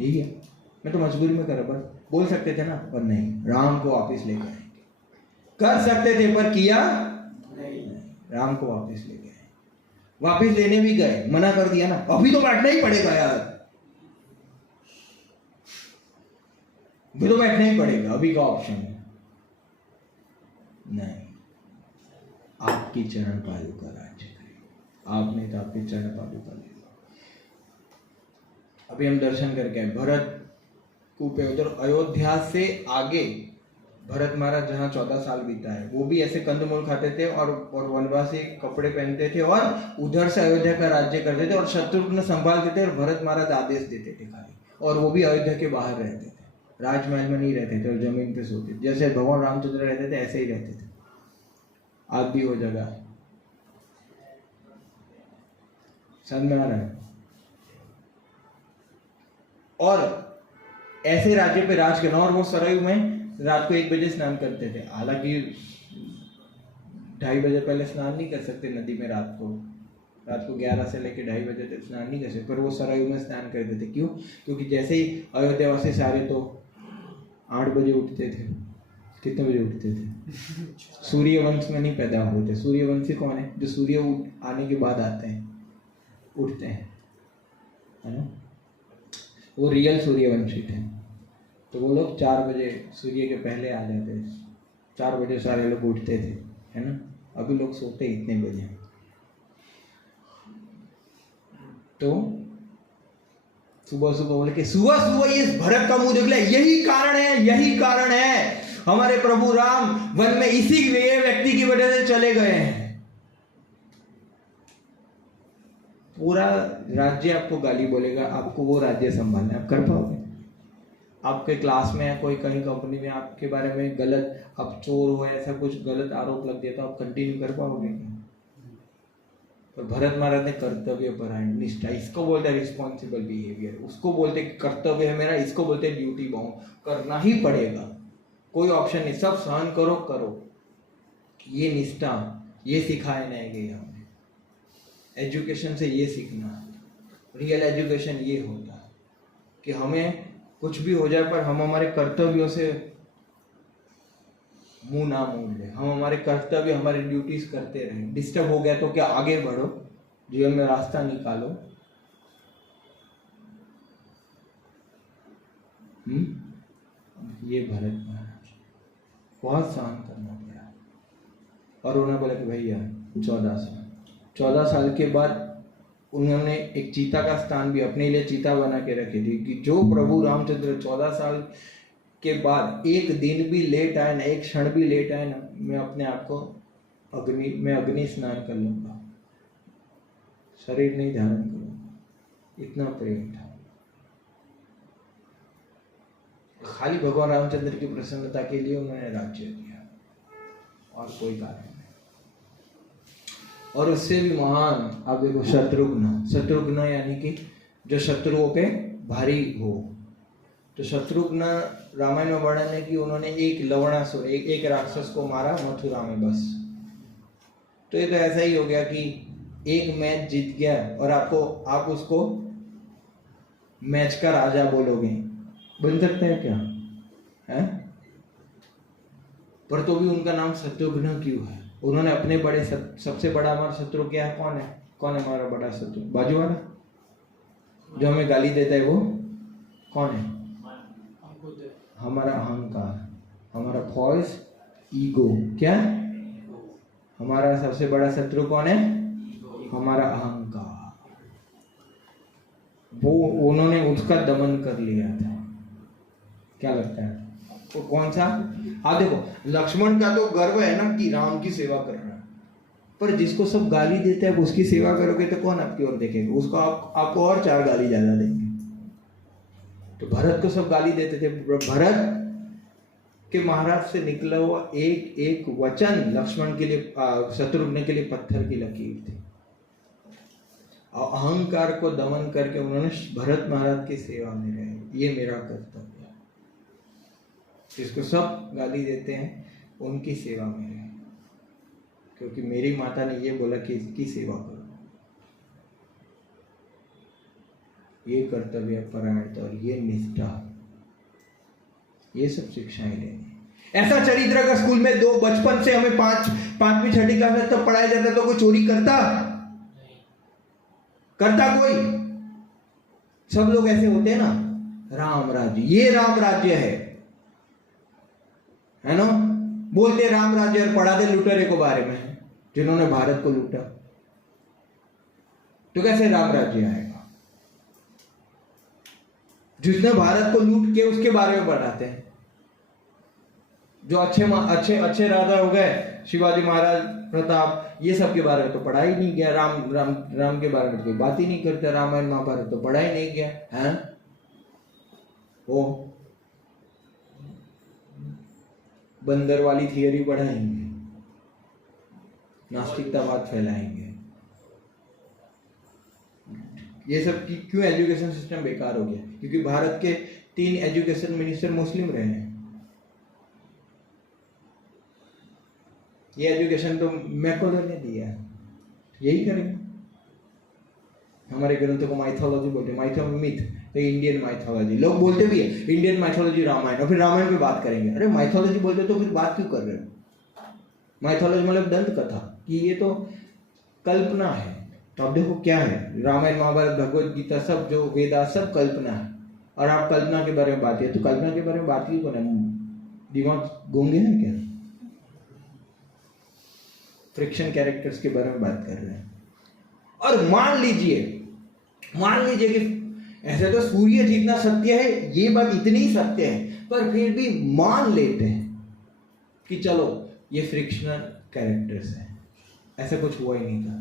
यही है। मैं तो मजबूरी में करा, पर बोल सकते थे ना, पर नहीं, राम को वापस लेके आएंगे। कर सकते थे पर किया नहीं, राम को वापस ले गए। वापस लेने भी गए, मना कर दिया ना, अभी तो बैठना ही पड़ेगा यार। वो तो बैठना ही पड़ेगा, अभी का ऑप्शन है नहीं। आपकी चरण पादुका राज्य करेगी, आपने तो आपके चरण पादुका ले लो। अभी हम दर्शन करके आए भरत कूपे, उधर अयोध्या से आगे भरत महाराज जहाँ 14 साल बिता है, वो भी ऐसे कंदमूल खाते थे और वनवासी कपड़े पहनते थे और उधर से अयोध्या का राज्य करते थे और शत्रुघ्न संभालते थे और भरत महाराज आदेश देते थे खाली, और वो भी अयोध्या के बाहर रहते थे, राजमहल में नहीं रहते थे और जमीन पे सोते थे, जैसे भगवान रामचंद्र रहते थे ऐसे ही रहते थे। आज भी वो जगह है, समझ में आ रहा है। और ऐसे राज्य पे राज करना, और वो सरयू में रात को 1 बजे स्नान करते थे। हालांकि 2:30 बजे पहले स्नान नहीं कर सकते नदी में, रात को 11 से लेकर 2:30 बजे तक स्नान नहीं कर सकते, पर वो सरयू में स्नान करते थे। क्यों? क्योंकि जैसे ही अयोध्यावासी सारे तो 8 बजे उठते थे। कितने बजे उठते थे? सूर्यवंश में नहीं पैदा हुए थे। सूर्यवंशी कौन है? जो सूर्य आने के बाद आते हैं, उठते हैं, है ना, वो रियल सूर्यवंशी थे। तो वो लोग 4 बजे सूर्य के पहले आ जाते थे, 4 बजे सारे लोग उठते थे, है ना। अभी लोग सोते इतने बजे। तो सुबह सुबह बोले कि सुबह सुबह ये भरत का मुंह देख लिया, यही कारण है हमारे प्रभु राम वन में इसी व्यक्ति की वजह से चले गए हैं। पूरा राज्य आपको गाली बोलेगा, आपको वो राज्य संभालना है, आप कर पाओगे? आपके क्लास में या कोई कहीं कंपनी में आपके बारे में गलत, आप चोर हो, ऐसा कुछ गलत आरोप लग दिया तो आप कंटिन्यू कर पाओगे? तो भरत महाराज ने कर्तव्य परायण निष्ठा, इसको बोलते हैं रिस्पॉन्सिबल बिहेवियर, उसको बोलते कर्तव्य है मेरा, इसको बोलते हैं ड्यूटी बाउंड, करना ही पड़ेगा, कोई ऑप्शन नहीं, सब सहन करो। ये निष्ठा, ये सिखाए नहीं गई हमें। एजुकेशन से ये सीखना, रियल एजुकेशन ये होता है कि हमें कुछ भी हो जाए पर हम हमारे कर्तव्यों से मुंह ना मोड़ ले, हम हमारे कर्तव्य, हमारी ड्यूटीज करते रहें। डिस्टर्ब हो गया तो क्या आगे बढ़ो, जीवन में रास्ता निकालो। ये भरत महाराज बहुत सहन करना पड़ा, और उन्होंने बोला कि भैया 14 साल के बाद उन्होंने एक चीता का स्थान भी अपने लिए चीता बना के रखी थी कि जो प्रभु रामचंद्र 14 साल के बाद एक दिन भी लेट आए ना, एक क्षण भी लेट आए ना, मैं अपने आप को अग्नि स्नान कर लूंगा, शरीर नहीं धारण करूंगा। इतना प्रेम था, खाली भगवान रामचंद्र की प्रसन्नता के लिए उन्होंने राज्य दिया, और कोई कारण नहीं। और उससे भी महान आप देखो शत्रुघ्न यानी कि जो शत्रुओं पे भारी हो। तो शत्रुघ्न रामायण में वर्णन है कि उन्होंने एक लवणासुर, एक राक्षस को मारा मथुरा में, बस। तो ये तो ऐसा ही हो गया कि एक मैच जीत गया और आप उसको मैच का राजा बोलोगे, बन सकते हैं क्या? है? पर तो भी उनका नाम शत्रुघ्न क्यों है? उन्होंने अपने बड़े सबसे बड़ा हमारा शत्रु क्या है? कौन है हमारा बड़ा शत्रु? बाजू वाला जो हमें गाली देता है, वो कौन है? हमारा अहंकार, हमारा फॉल्स ईगो। क्या हमारा सबसे बड़ा शत्रु कौन है? हमारा अहंकार। वो उन्होंने उसका दमन कर लिया था। क्या लगता है वो कौन सा? हाँ देखो, लक्ष्मण का तो गर्व है ना कि राम की सेवा कर रहा है, पर जिसको सब गाली देते हैं उसकी सेवा करोगे तो कौन आपकी ओर देखेगा? उसको आपको और 4 गाली ज्यादा देंगे। तो भरत को सब गाली देते थे, भरत के महाराज से निकला हुआ एक एक वचन लक्ष्मण के लिए, शत्रुघ्न के लिए पत्थर की लकीर थी। और अहंकार को दमन करके उन्होंने भरत महाराज की सेवा में रहे। ये मेरा कर्तव्य है, जिसको सब गाली देते हैं उनकी सेवा में रहे, क्योंकि मेरी माता ने ये बोला कि इसकी सेवा करो। ये कर्तव्य परायणता और ये निष्ठा, ये सब शिक्षाएं लेनी। ऐसा चरित्र अगर स्कूल में बचपन से हमें 5वीं 6वीं क्लास में तक पढ़ाया जाता तो कोई चोरी करता कोई? सब लोग ऐसे होते हैं ना, राम राज्य, ये राम राज्य है, है ना? बोलते राम राज्य और पढ़ा दे लुटेरे को बारे में जिन्होंने भारत को लूटा, तो कैसे राम राज्य आएगा? जिसने भारत को लूट के उसके बारे में पढ़ाते हैं। जो अच्छे राजा हो गए, शिवाजी महाराज, प्रताप, ये सब के बारे में तो पढ़ा ही नहीं गया। राम के बारे में कोई बात ही नहीं करता। रामायण महाभारत तो पढ़ा ही नहीं गया है। वो बंदर वाली थियरी पढ़ाएंगे, नास्तिकतावाद फैलाएंगे। ये सब की क्यों एजुकेशन सिस्टम बेकार हो गया? क्योंकि भारत के 3 एजुकेशन मिनिस्टर मुस्लिम रहे हैं। ये एजुकेशन तो मैकोलर ने दिया है, यही करेंगे। हमारे ग्रंथों को माइथोलॉजी बोलते हैं, मिथ, तो इंडियन माइथोलॉजी। लोग बोलते भी है इंडियन माइथोलॉजी रामायण, और फिर रामायण पे बात करेंगे। अरे माइथोलॉजी बोलते तो फिर बात क्यों कर रहे हो? माइथोलॉजी मतलब दंत कथा, कि ये तो कल्पना है। तो अब देखो क्या है, रामायण महाभारत भगवत गीता सब जो वेदा सब कल्पना है, और आप कल्पना के बारे में बात है। तो कल्पना के बारे में बात क्यों करें? दिमाग गूंगे हैं क्या? फ्रिक्शन कैरेक्टर्स के बारे में बात कर रहे हैं। और मान लीजिए कि ऐसे तो सूर्य जितना सत्य है, ये बात इतनी ही सत्य है, पर फिर भी मान लेते हैं कि चलो ये फ्रिक्शनल कैरेक्टर्स हैं, ऐसा कुछ हुआ ही नहीं था।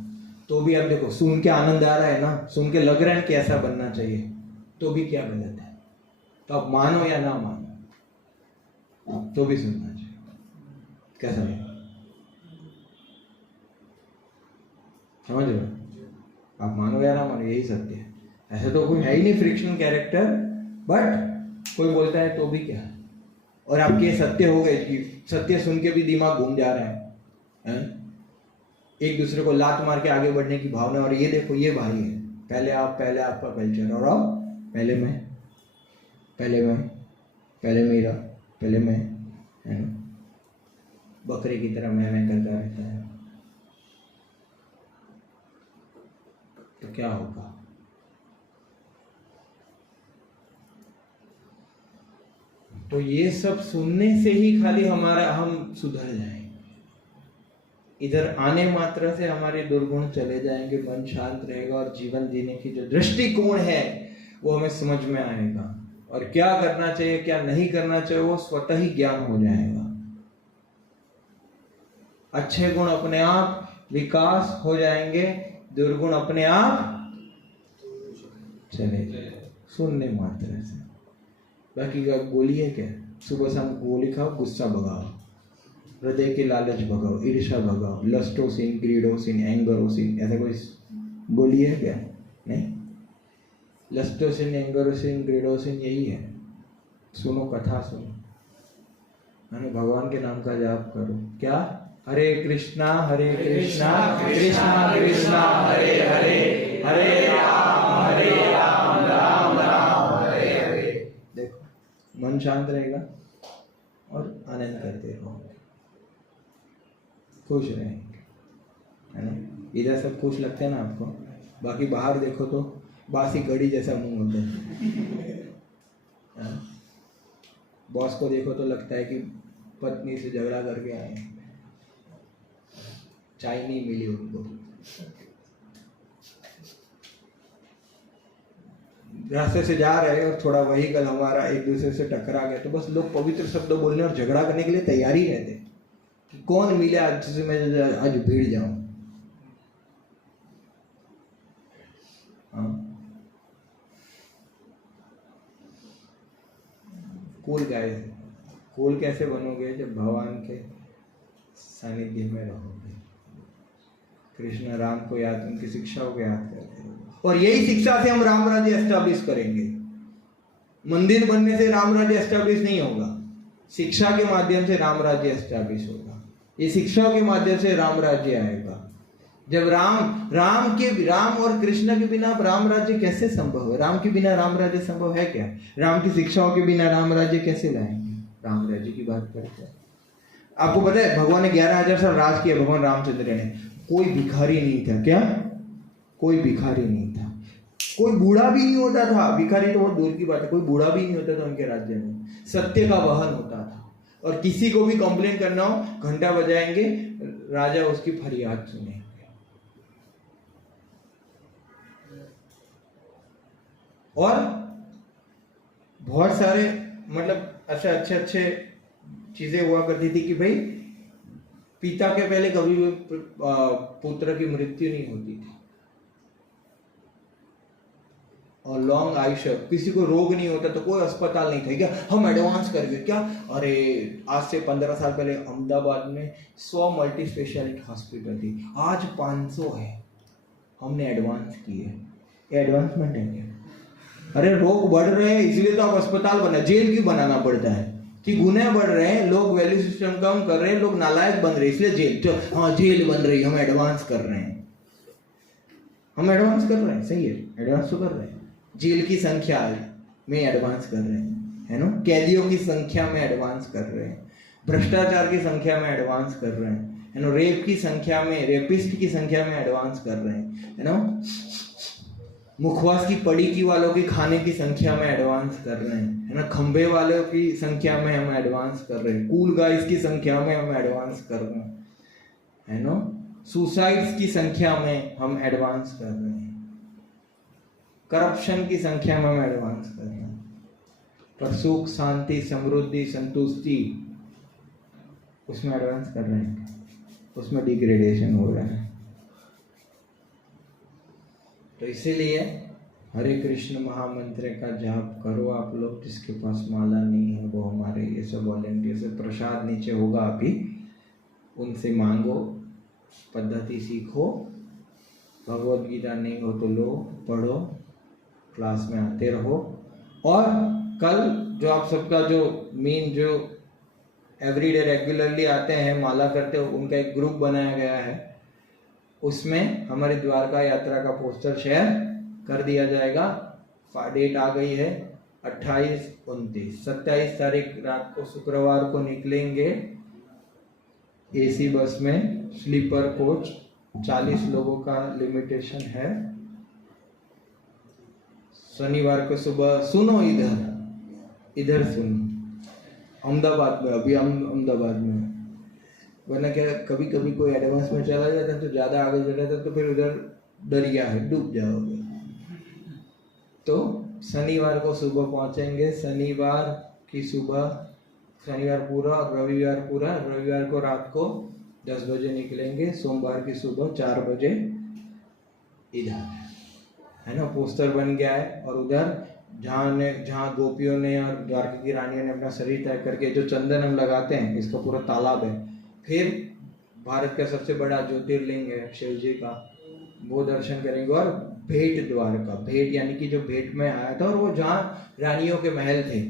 तो भी अब देखो, सुन के आनंद आ रहा है ना, सुन के लग रहा है कि ऐसा बनना चाहिए, तो भी क्या गलत है? तो आप मानो या ना मानो, तो भी सुनना चाहिए। कैसा है? समझ रहे हो? आप मानो या ना मानो, यही सत्य है। ऐसे तो कोई है ही नहीं फ्रिक्शनल कैरेक्टर, बट कोई बोलता है तो भी क्या है? और आपके सत्य हो गए कि सत्य सुन के भी दिमाग घूम जा रहा है? एक दूसरे को लात मार के आगे बढ़ने की भावना। और ये देखो, ये भाई है, पहले आपका कल्चर, और अब पहले मैं, है ना? बकरे की तरह मैं करता रहता है। तो क्या होगा? तो ये सब सुनने से ही खाली हम सुधर जाएंगे। इधर आने मात्र से हमारे दुर्गुण चले जाएंगे, मन शांत रहेगा, और जीवन जीने की जो दृष्टिकोण है वो हमें समझ में आएगा, और क्या करना चाहिए क्या नहीं करना चाहिए वो स्वतः ही ज्ञान हो जाएगा। अच्छे गुण अपने आप विकास हो जाएंगे, दुर्गुण अपने आप चले जाए सुनने मात्र से। बाकी का गोली है क्या? सुबह शाम गोली खाओ, गुस्सा भगाओ, हृदय की लालच भगाओ, ईर्ष्या भगाओ, लस्टोसिन, ग्रीडोसिन, एंगरोसिन, ऐसा कोई गोली है क्या? नहीं। लस्टोसिन, एंगरोसिन, ग्रीडोसिन यही है। सुनो, कथा सुनो, मैंने भगवान के नाम का जाप करो। क्या? हरे कृष्णा कृष्णा कृष्णा हरे हरे, हरे राम राम राम हरे हरे। देखो, मन शांत रहेगा और आनंद करते रहोगे, खुश रहेंगे, है ना? इधर सब खुश लगते हैं ना आपको, बाकी बाहर देखो तो बासी घड़ी जैसा मुंह होता है। बॉस को देखो तो लगता है कि पत्नी से झगड़ा करके आए, चाय नहीं मिली उनको। रास्ते से जा रहे और थोड़ा व्हीकल हमारा एक दूसरे से टकरा गया, तो बस लोग पवित्र शब्द बोलने और झगड़ा करने के लिए तैयार ही रहते कि कौन मिले आज से मैं आज भीड़ जाऊं। कूल कैसे बनोगे? जब भगवान के सानिध्य में रहोगे, कृष्ण राम को याद, उनकी शिक्षाओं को याद करते रहोगे। और यही शिक्षा से हम राम राज्य एस्टैब्लिश करेंगे। मंदिर बनने से राम राज्य एस्टैब्लिश नहीं होगा, शिक्षा के माध्यम से राम राज्य एस्टैब्लिश होगा। ये शिक्षाओं के माध्यम से राम राज्य आएगा। जब राम और कृष्ण के बिना राम राज्य कैसे संभव है? राम के बिना राम राज्य संभव है क्या? राम की शिक्षाओं के बिना राम राज्य कैसे लाएंगे? राम राज्य की बात करते हैं। आपको पता है भगवान ने 11,000 साल राज किया। भगवान रामचंद्र ने, कोई भिखारी नहीं था। क्या? कोई भिखारी नहीं था, कोई बूढ़ा भी नहीं होता था। भिखारी तो बहुत दूर की बात है, कोई बूढ़ा भी नहीं होता था उनके राज्य में। सत्य का वहन होता था, और किसी को भी कंप्लेन करना हो घंटा बजाएंगे, राजा उसकी फरियाद सुनेंगे। और बहुत सारे मतलब अच्छे अच्छे अच्छे चीजें हुआ करती थी कि भाई पिता के पहले कभी भी पुत्र की मृत्यु नहीं होती थी, और लॉन्ग आयुष्य, किसी को रोग नहीं होता तो कोई अस्पताल नहीं था क्या हम एडवांस करके क्या, अरे आज से 15 साल पहले अहमदाबाद में 100 मल्टी स्पेशलिटी हॉस्पिटल थी, आज 500 है, हमने एडवांस की है। एडवांसमेंट है क्या? अरे रोग बढ़ रहे हैं इसलिए तो आप अस्पताल बना, जेल क्यों बनाना पड़ता है कि गुनाह बढ़ रहे हैं, लोग वैल्यू सिस्टम कम कर रहे हैं, लोग नालायक बन रहे हैं इसलिए जेल, तो हाँ जेल बन रही, हम एडवांस कर रहे हैं, हम एडवांस कर रहे हैं, सही है, एडवांस तो कर रहे हैं, जेल की संख्या में एडवांस कर रहे हैं, है ना, कैदियों की संख्या में एडवांस कर रहे हैं, भ्रष्टाचार की संख्या में एडवांस कर रहे हैं, है ना, रेप की संख्या में, रेपिस्ट की संख्या में एडवांस कर रहे हैं, है ना, मुखवास की पड़ीकी वालों की खाने की संख्या में एडवांस कर रहे हैं, है ना, खंबे वालों की संख्या में हम एडवांस कर रहे हैं, कूल गाइस की संख्या में हम एडवांस कर रहे हैं, है ना, सुसाइड्स की संख्या में हम एडवांस कर रहे हैं, करप्शन की संख्या में हम एडवांस कर रहे हैं, पर सुख शांति समृद्धि संतुष्टि उसमें एडवांस कर रहे हैं, उसमें डिग्रेडेशन हो रहा है। तो इसीलिए हरे कृष्ण महामंत्र का जाप करो आप लोग, जिसके पास माला नहीं है वो हमारे ये सब वॉलेंटियर से प्रसाद नीचे होगा, अभी उनसे मांगो, पद्धति सीखो, भगवद गीता नहीं हो तो लो, पढ़ो, क्लास में आते रहो। और कल जो आप सबका जो मेन जो एवरीडे रेगुलरली आते हैं माला करते हो, उनका एक ग्रुप बनाया गया है, उसमें हमारी द्वारका यात्रा का पोस्टर शेयर कर दिया जाएगा। डेट आ गई है 28, 29, 27 तारीख रात को शुक्रवार को निकलेंगे एसी बस में, स्लीपर कोच, 40 लोगों का लिमिटेशन है। शनिवार को सुबह, सुनो इधर सुनो, अहमदाबाद में, अभी हम अहमदाबाद में, वरना क्या कभी कभी कोई एडवांस में चला जाता है तो ज़्यादा आगे चला जाता तो फिर उधर दरिया है, डूब जाओगे। तो शनिवार को सुबह पहुंचेंगे, शनिवार की सुबह, शनिवार पूरा और रविवार पूरा, रविवार को रात को 10 बजे निकलेंगे, सोमवार की सुबह 4 बजे इधर, है ना, पोस्टर बन गया है। और उधर जहाँ गोपियों ने और द्वारका की रानियों ने अपना शरीर तय करके जो चंदन हम लगाते हैं, इसका पूरा तालाब है, फिर भारत का सबसे बड़ा ज्योतिर्लिंग है शिव जी का, वो दर्शन करेंगे। और भेंट द्वारका, भेंट यानी कि जो भेंट में आया था और वो जहाँ रानियों के महल थे,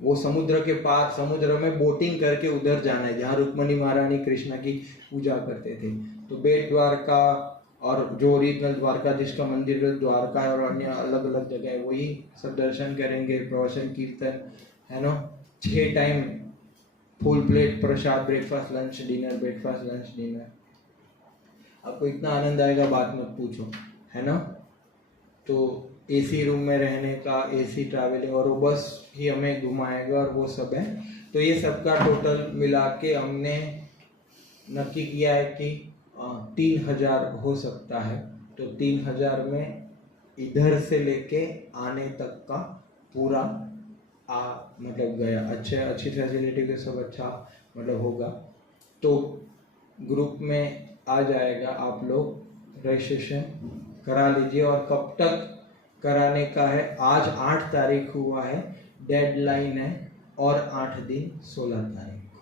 वो समुद्र के पार, समुद्र में बोटिंग करके उधर जाना है जहाँ रुक्मणी महारानी कृष्ण की पूजा करते थे। तो भेंट द्वारका और जो ओरिजिनल द्वारकाधीश का मंदिर द्वारका है और अन्य अलग अलग जगह है, वही सब दर्शन करेंगे, प्रवचन कीर्तन, है ना, 6 टाइम फुल प्लेट प्रसाद, breakfast lunch dinner, breakfast lunch dinner. आपको इतना आनंद आएगा बात मत पूछो, है ना। तो एसी रूम में रहने का, एसी ट्रैवलिंग, और वो बस ही हमें घुमाएगा और वो सब है। तो ये सबका टोटल मिला के हमने नक्की किया है कि 3000 हो सकता है। तो 3000 में इधर से लेके आने तक का पूरा मतलब गया, अच्छी फैसिलिटी के सब अच्छा मतलब होगा। तो ग्रुप में आ जाएगा, आप लोग रजिस्ट्रेशन करा लीजिए। और कब तक कराने का है, आज 8 तारीख हुआ है, डेडलाइन है, और 8 दिन 16 तारीख को,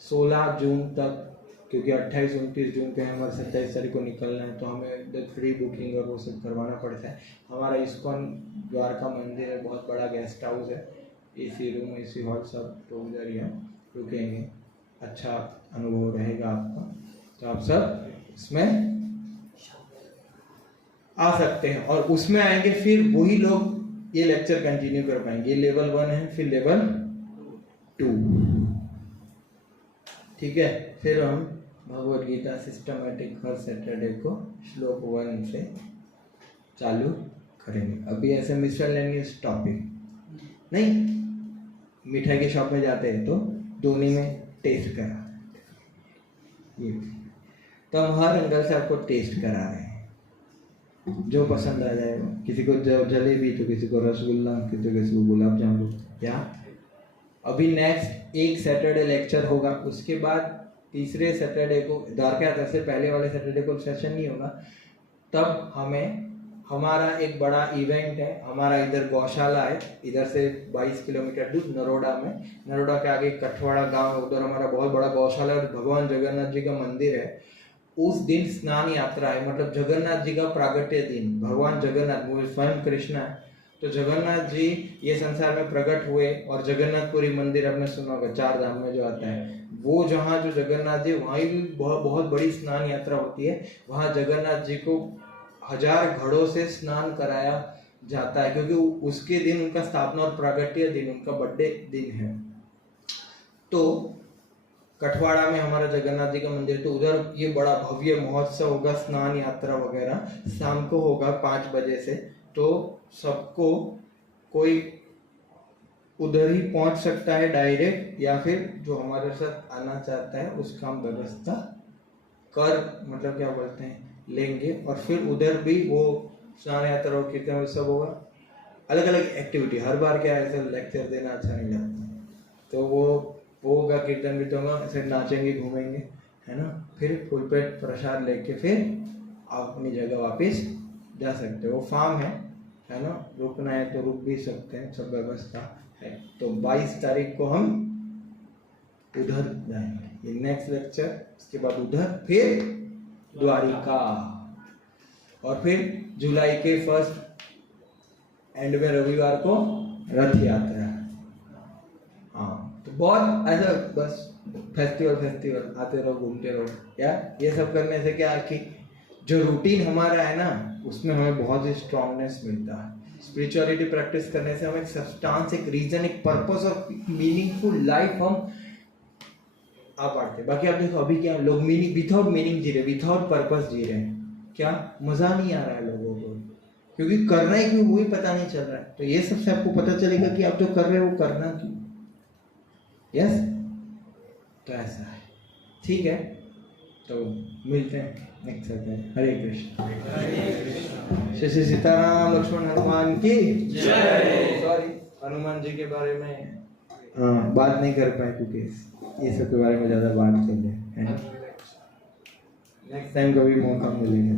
16 जून तक, क्योंकि 28-29 जून के हमारे 27 तारीख को निकलना है, तो हमें प्री बुकिंग और वो सब करवाना पड़ता है। हमारा इस्कॉन द्वारका मंदिर है, बहुत बड़ा गेस्ट हाउस है, एसी रूम, एसी हॉल सब, तो उधर ही हम रुकेंगे, अच्छा अनुभव रहेगा आपका। तो आप सब इसमें आ सकते हैं, और उसमें आएंगे फिर वही लोग ये लेक्चर कंटिन्यू कर पाएंगे। लेवल 1 है, फिर लेवल 2, ठीक है। फिर हम भगवद गीता सिस्टमेटिक हर सैटरडे को श्लोक 1 से चालू करेंगे। अभी ऐसे मिसलेनियस टॉपिक नहीं, मिठाई के शॉप में जाते हैं तो दोनों में टेस्ट करा ये, तो हम हर एंगल से आपको टेस्ट करा रहे हैं, जो पसंद आ जाएगा। किसी को जलेबी, तो किसी को रसगुल्ला, किसी को गुलाब जामुन। या अभी नेक्स्ट एक सैटरडे लेक्चर होगा, उसके बाद तीसरे सैटरडे को द्वारका से पहले वाले सैटरडे को सेशन नहीं होगा, तब हमें हमारा एक बड़ा इवेंट है। हमारा इधर गौशाला है, इधर से 22 किलोमीटर दूर नरोडा में, नरोडा के आगे कठवाड़ा गांव है, उधर हमारा बहुत बड़ा गौशाला और भगवान जगन्नाथ जी का मंदिर है। उस दिन स्नान यात्रा है, मतलब जगन्नाथ जी का प्रागट्य दिन। भगवान जगन्नाथ वो स्वयं कृष्ण है, तो जगन्नाथ जी ये संसार में प्रकट हुए, और जगन्नाथपुरी मंदिर आपने सुना होगा, 4 धाम में जो आता है, वो जहाँ जो जगन्नाथ जी, वहाँ भी बहुत बड़ी स्नान यात्रा होती है। वहाँ जगन्नाथ जी को 1000 घड़ों से स्नान कराया जाता है, क्योंकि उसके दिन उनका स्थापना और प्रागट्य दिन, उनका बर्थडे दिन है। तो कठवाड़ा में हमारा जगन्नाथ जी का मंदिर, तो उधर ये बड़ा भव्य महोत्सव होगा, स्नान यात्रा वगैरह शाम को होगा 5 बजे से। तो सबको कोई उधर ही पहुंच सकता है डायरेक्ट, या फिर जो हमारे साथ आना चाहता है उसका हम व्यवस्था कर, मतलब क्या बोलते हैं, लेंगे। और फिर उधर भी वो स्नान यात्रा और कीर्तन सब होगा, अलग अलग एक्टिविटी। हर बार क्या ऐसे लेक्चर देना अच्छा नहीं लगता, तो वो होगा, कीर्तन भी होगा, ऐसे नाचेंगे घूमेंगे, है ना। फिर फुल पेट प्रसाद लेके फिर आप अपनी जगह वापस जा सकते हो। वो फार्म है ना, रुकना है तो रुक भी सकते हैं, सब व्यवस्था है। तो 22 तारीख को हम उधर जाएंगे, ये नेक्स्ट लेक्चर, उसके बाद उधर फिर द्वारिका, और फिर जुलाई के फर्स्ट एंड में रविवार को रथ यात्रा। हाँ, तो बहुत ऐसा बस फेस्टिवल आते रहो, घूमते रहो। यार ये सब करने से क्या है कि जो रूटीन हमारा है ना, उसमें हमें बहुत ही स्ट्रांगनेस मिलता है। स्पिरिचुअलिटी प्रैक्टिस करने से हमें एक सब्सटेंस, एक रीजन, एक पर्पस और मीनिंगफुल लाइफ हम आ पाते। बाकी आप देखो अभी क्या लोग विदाउट मीनिंग जी रहे, विदाउट पर्पस जी रहे हैं, क्या मजा नहीं आ रहा है लोगों को, क्योंकि करना है क्यों वही पता नहीं चल रहा है। तो ये सबसे आपको पता चलेगा कि आप जो कर रहे हो करना क्यों। यस, तो ऐसा है, ठीक है। तो मिलते हैं नेक्स्ट सैटरडे। हरे कृष्ण। श्री सीताराम लक्ष्मण हनुमान की जय। सॉरी, हनुमान जी के बारे में बात नहीं कर पाए, क्योंकि ये सब के बारे में ज्यादा बात कर रहे हैं। नेक्स्ट टाइम कभी मौका मिलेगा।